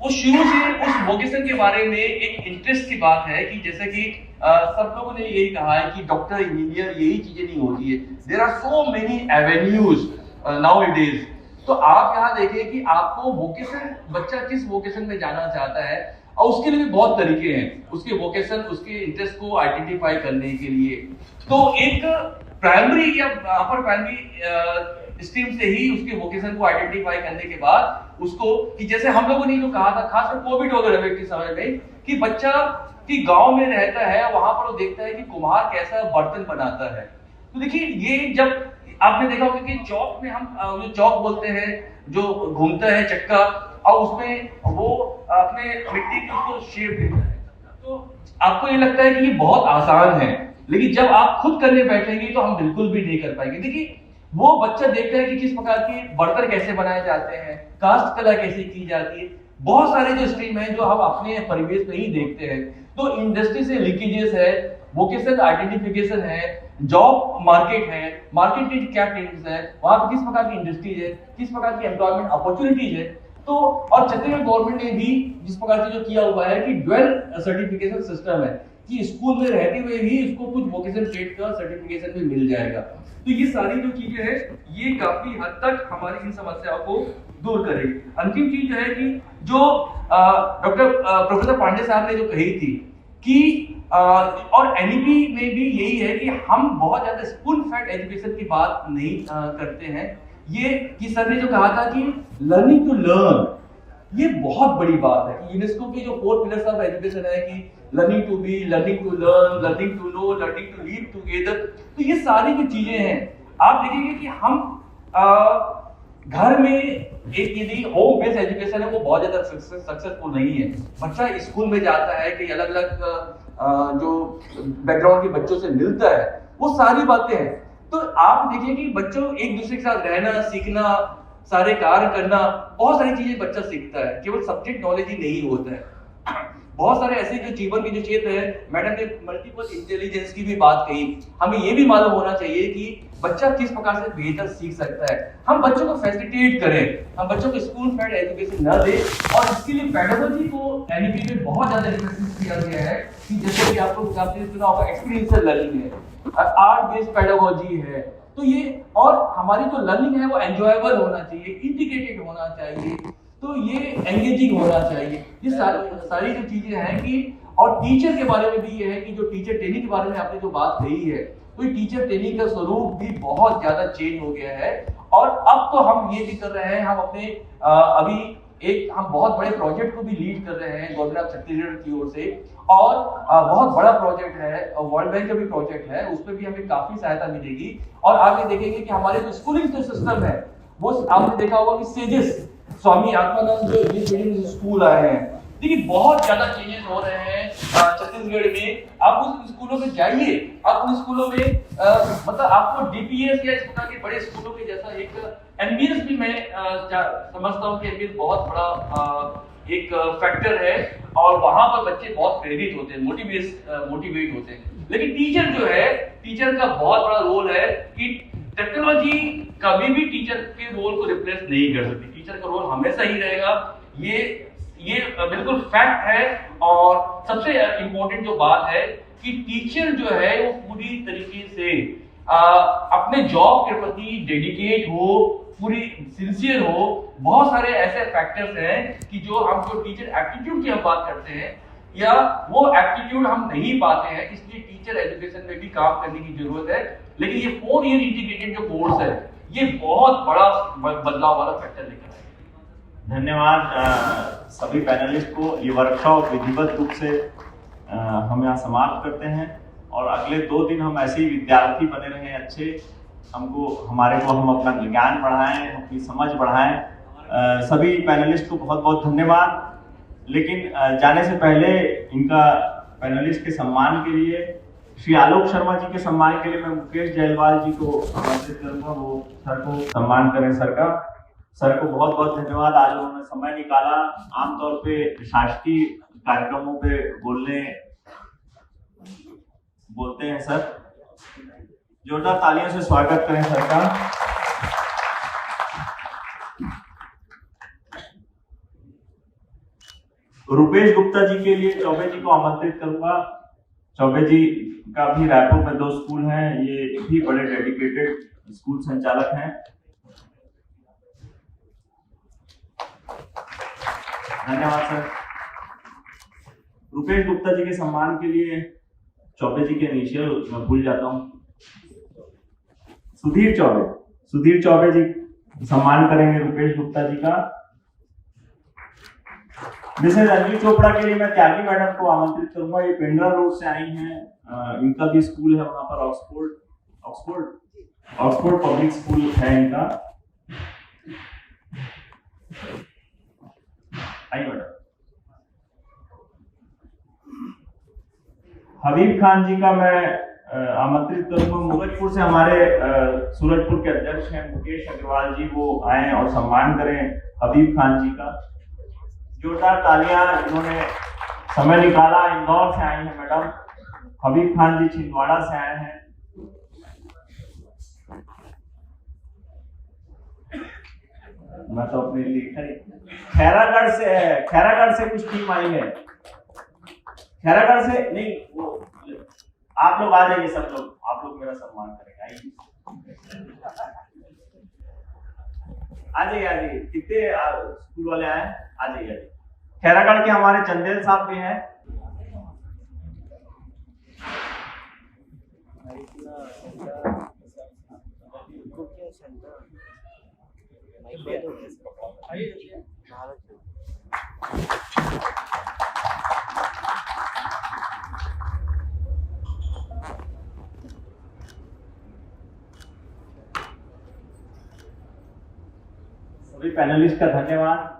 वो शुरू से उस वोकेशन के बारे में एक इंटरेस्ट की बात है कि जैसे कि सब लोगों ने यही कहा है कि डॉक्टर इंजीनियर यही चीजें नहीं होती है, there are so many avenues nowadays. तो आप यहाँ देखें कि आपको वोकेशन, बच्चा किस वोकेशन में जाना चाहता है और उसके लिए भी बहुत तरीके हैं उसके वोकेशन, उसके इंटरेस्ट को आइडेंटिफाई करने के लिए। तो एक प्राइमरी या अपर प्राइमरी स्ट्रीम से ही उसके वोकेशन को आइडेंटिफाई करने के बाद उसको कि जैसे हम लोगों ने जो कहा था खासकर कोविड वगैरह के समय में कि बच्चा कि गांव में रहता है, वहां पर वो देखता है कि कुम्हार कैसा बर्तन बनाता है। तो देखिए ये जब आपने देखा होगा कि चौक में हम जो चौक बोलते हैं जो घूमता है चक्का और उसमें वो अपने मिट्टी की उसको शेप देता है, तो आपको ये लगता है कि ये बहुत आसान है, लेकिन जब आप खुद करने बैठेंगे तो हम बिल्कुल भी नहीं कर पाएंगे। देखिए वो बच्चा देखता है कि किस प्रकार के बर्तन कैसे बनाए जाते हैं, कास्ट कला कैसे की जाती है, बहुत सारे जो स्ट्रीम है जो हम अपने परिवेश में ही देखते हैं। तो इंडस्ट्री से लीकेजेस है, वोकेशनल आइडेंटिफिकेशन है, जॉब मार्केट है, मार्केट की क्या ट्रेंड्स है, वहां पर किस प्रकार की इंडस्ट्रीज है, किस प्रकार की एम्प्लॉयमेंट अपॉर्चुनिटीज है। तो और छत्तीसगढ़ गवर्नमेंट ने भी जिस प्रकार से जो किया हुआ है कि ड्वेल सर्टिफिकेशन सिस्टम है कि स्कूल में रहते हुए भी इसको कुछ वोकेशनल ट्रेड का सर्टिफिकेशन भी मिल जाएगा। तो ये सारी जो चीजें हैं ये काफी हद तक हमारी इन समस्याओं को दूर करेगी। अंतिम चीज है कि जो डॉक्टर प्रोफेसर पांडे साहब ने जो कही थी कि और एनईपी में भी यही है कि हम बहुत ज्यादा स्पून फेड एजुकेशन की बात नहीं करते हैं। ये कि सर ने जो कहा था कि लर्निंग टू लर्न, ये बहुत बड़ी बात है कि यूनेस्को के जो 4 पिलर्स ऑफ एजुकेशन है कि learning to be, learning to learn, learning to know, learning to live together, तो ये सारी जो चीजें हैं आप देखेंगे कि हम घर में एक यदि होम बेस्ड एजुकेशन है वो बहुत ज्यादा सक्सेसफुल नहीं है। बच्चा स्कूल में जाता है कि अलग अलग जो बैकग्राउंड के बच्चों से मिलता है वो सारी बातें हैं। तो आप देखिए कि बच्चों एक दूसरे के साथ रहना सीखना, सारे कार्य करना, बहुत सारी चीजें बच्चा सीखता है, केवल सब्जेक्ट नॉलेज ही नहीं होता है। बहुत सारे ऐसे जो जीवन के जो क्षेत्र है, मैडम ने मल्टीपल इंटेलिजेंस की भी बात कही, हमें ये भी मालूम होना चाहिए कि बच्चा किस प्रकार से बेहतर सीख सकता है। हम बच्चों को फैसिलिटेट करें, हम बच्चों को स्कूल फेड एजुकेशन न दें, और इसके लिए पेडागोजी को एनईपी में बहुत ज्यादा रिप्रेजेंट किया गया है कि जैसे कि आपने सुना होगा एक्सपीरियंशियल लर्निंग है, आर्ट बेस्ड पेडागोजी है। तो ये और हमारी जो लर्निंग है वो एंजॉयबल होना चाहिए, इंटीग्रेटेड होना चाहिए, तो ये एंगेजिंग होना चाहिए। ये सारी जो चीजें हैं कि और टीचर के बारे में भी ये है कि जो टीचर ट्रेनिंग के बारे में आपने जो बात कही है, तो ये टीचर ट्रेनिंग का स्वरूप भी बहुत ज्यादा चेंज हो गया है। और अब तो हम ये भी कर रहे हैं, हम अपने अभी हम बहुत बड़े प्रोजेक्ट को भी लीड कर रहे हैं गवर्नमेंट ऑफ छत्तीसगढ़ की ओर से, और बहुत बड़ा प्रोजेक्ट है, वर्ल्ड बैंक का भी प्रोजेक्ट है, उसमें भी हमें काफी सहायता मिलेगी। और आगे देखेंगे कि हमारे जो स्कूलिंग जो सिस्टम है वो आपने देखा होगा कि सेजेस स्वामी आत्मानंद जो इंग्लिश मीडियम स्कूल आए हैं, देखिए बहुत ज्यादा चेंजेस हो रहे हैं छत्तीसगढ़ में। आप उस स्कूलों में जाइए, आप उन स्कूलों में मतलब आपको डीपीएस या इस प्रकार के बड़े स्कूलों के जैसा एक एम्बियंस भी मैं समझता हूँ कि एम्बियंस बहुत बड़ा एक फैक्टर है, और वहां पर बच्चे बहुत प्रेरित होते हैं, मोटिवेट होते हैं। लेकिन टीचर जो है, टीचर का बहुत बड़ा रोल है कि टेक्नोलॉजी कभी भी टीचर के रोल को रिप्लेस नहीं कर सकती, टीचर का रोल हमेशा ही रहेगा, ये बिल्कुल फैक्ट है। और सबसे इंपॉर्टेंट जो बात है कि टीचर जो है वो पूरी तरीके से अपने जॉब के प्रति डेडिकेट हो, पूरी सिंसियर हो। बहुत सारे ऐसे फैक्टर्स हैं कि जो टीचर एप्टीट्यूड की हम बात करते हैं या वो एप्टीट्यूड हम नहीं पाते हैं, इसलिए टीचर एजुकेशन में भी काम करने की जरूरत है। लेकिन ये 4 ईयर इंटीग्रेटेड जो कोर्स है ये बहुत बड़ा बदलाव वाला फैक्टर लेकर आएगा। धन्यवाद सभी पैनलिस्ट को। ये वर्कशॉप विधिवत रूप से हम यहाँ समाप्त करते हैं, और अगले 2 दिन हम ऐसे ही विद्यार्थी बने रहें अच्छे, हम अपना ज्ञान बढ़ाएं, अपनी समझ बढ़ाएं। सभी पैनलिस्ट को बहुत बहुत धन्यवाद। लेकिन जाने से पहले इनका पैनलिस्ट के सम्मान के लिए, श्री आलोक शर्मा जी के सम्मान के लिए मैं मुकेश जायलवाल जी को आमंत्रित करूंगा, वो सर को सम्मान करें। सर को बहुत बहुत धन्यवाद, आज उन्होंने समय निकाला। आमतौर पे शासकीय कार्यक्रमों पे बोलते हैं सर, जोरदार तालियों से स्वागत करें सर का। रुपेश गुप्ता जी के लिए चौबे जी को आमंत्रित करूंगा। चौबे जी का भी रायपुर में 2 स्कूल हैं, ये भी बड़े डेडिकेटेड स्कूल संचालक हैं। धन्यवाद सर। रुपेश गुप्ता जी के सम्मान के लिए चौबे जी के इनिशियल मैं भूल जाता हूं। सुधीर चौबे जी सम्मान करेंगे रुपेश गुप्ता जी का। मिसेज अंजलि चोपड़ा के लिए मैं त्यागी मैडम को आमंत्रित करूंगा। ये पेंड्रा रोड से आई हैं, इनका भी स्कूल है वहां पर, ऑक्सफोर्ड पब्लिक स्कूल है इनका। आइए मैडम। हबीब खान जी का मैं आमंत्रित करूंगा। मुगलपुर से हमारे सूरजपुर के अध्यक्ष हैं मुकेश अग्रवाल जी, वो आए और सम्मान करें हबीब खान जी का। जोरदार तालियां, इन्होंने समय निकाला। इंदौर से आई हैं मैडम हबीब खान जी, छिंदवाड़ा से आए हैं। मैं तो अपने लिए खैरागढ़ से कुछ टीम आई है। खैरागढ़ से नहीं, वो आप लोग आ जाइए, सब लोग आप लोग मेरा सम्मान करेंगे। आइए आ जाइए। कितने स्कूल वाले आए? आ जाइए। खैरागढ़ के हमारे चंदेल साहब भी हैं। सभी पैनलिस्ट का धन्यवाद।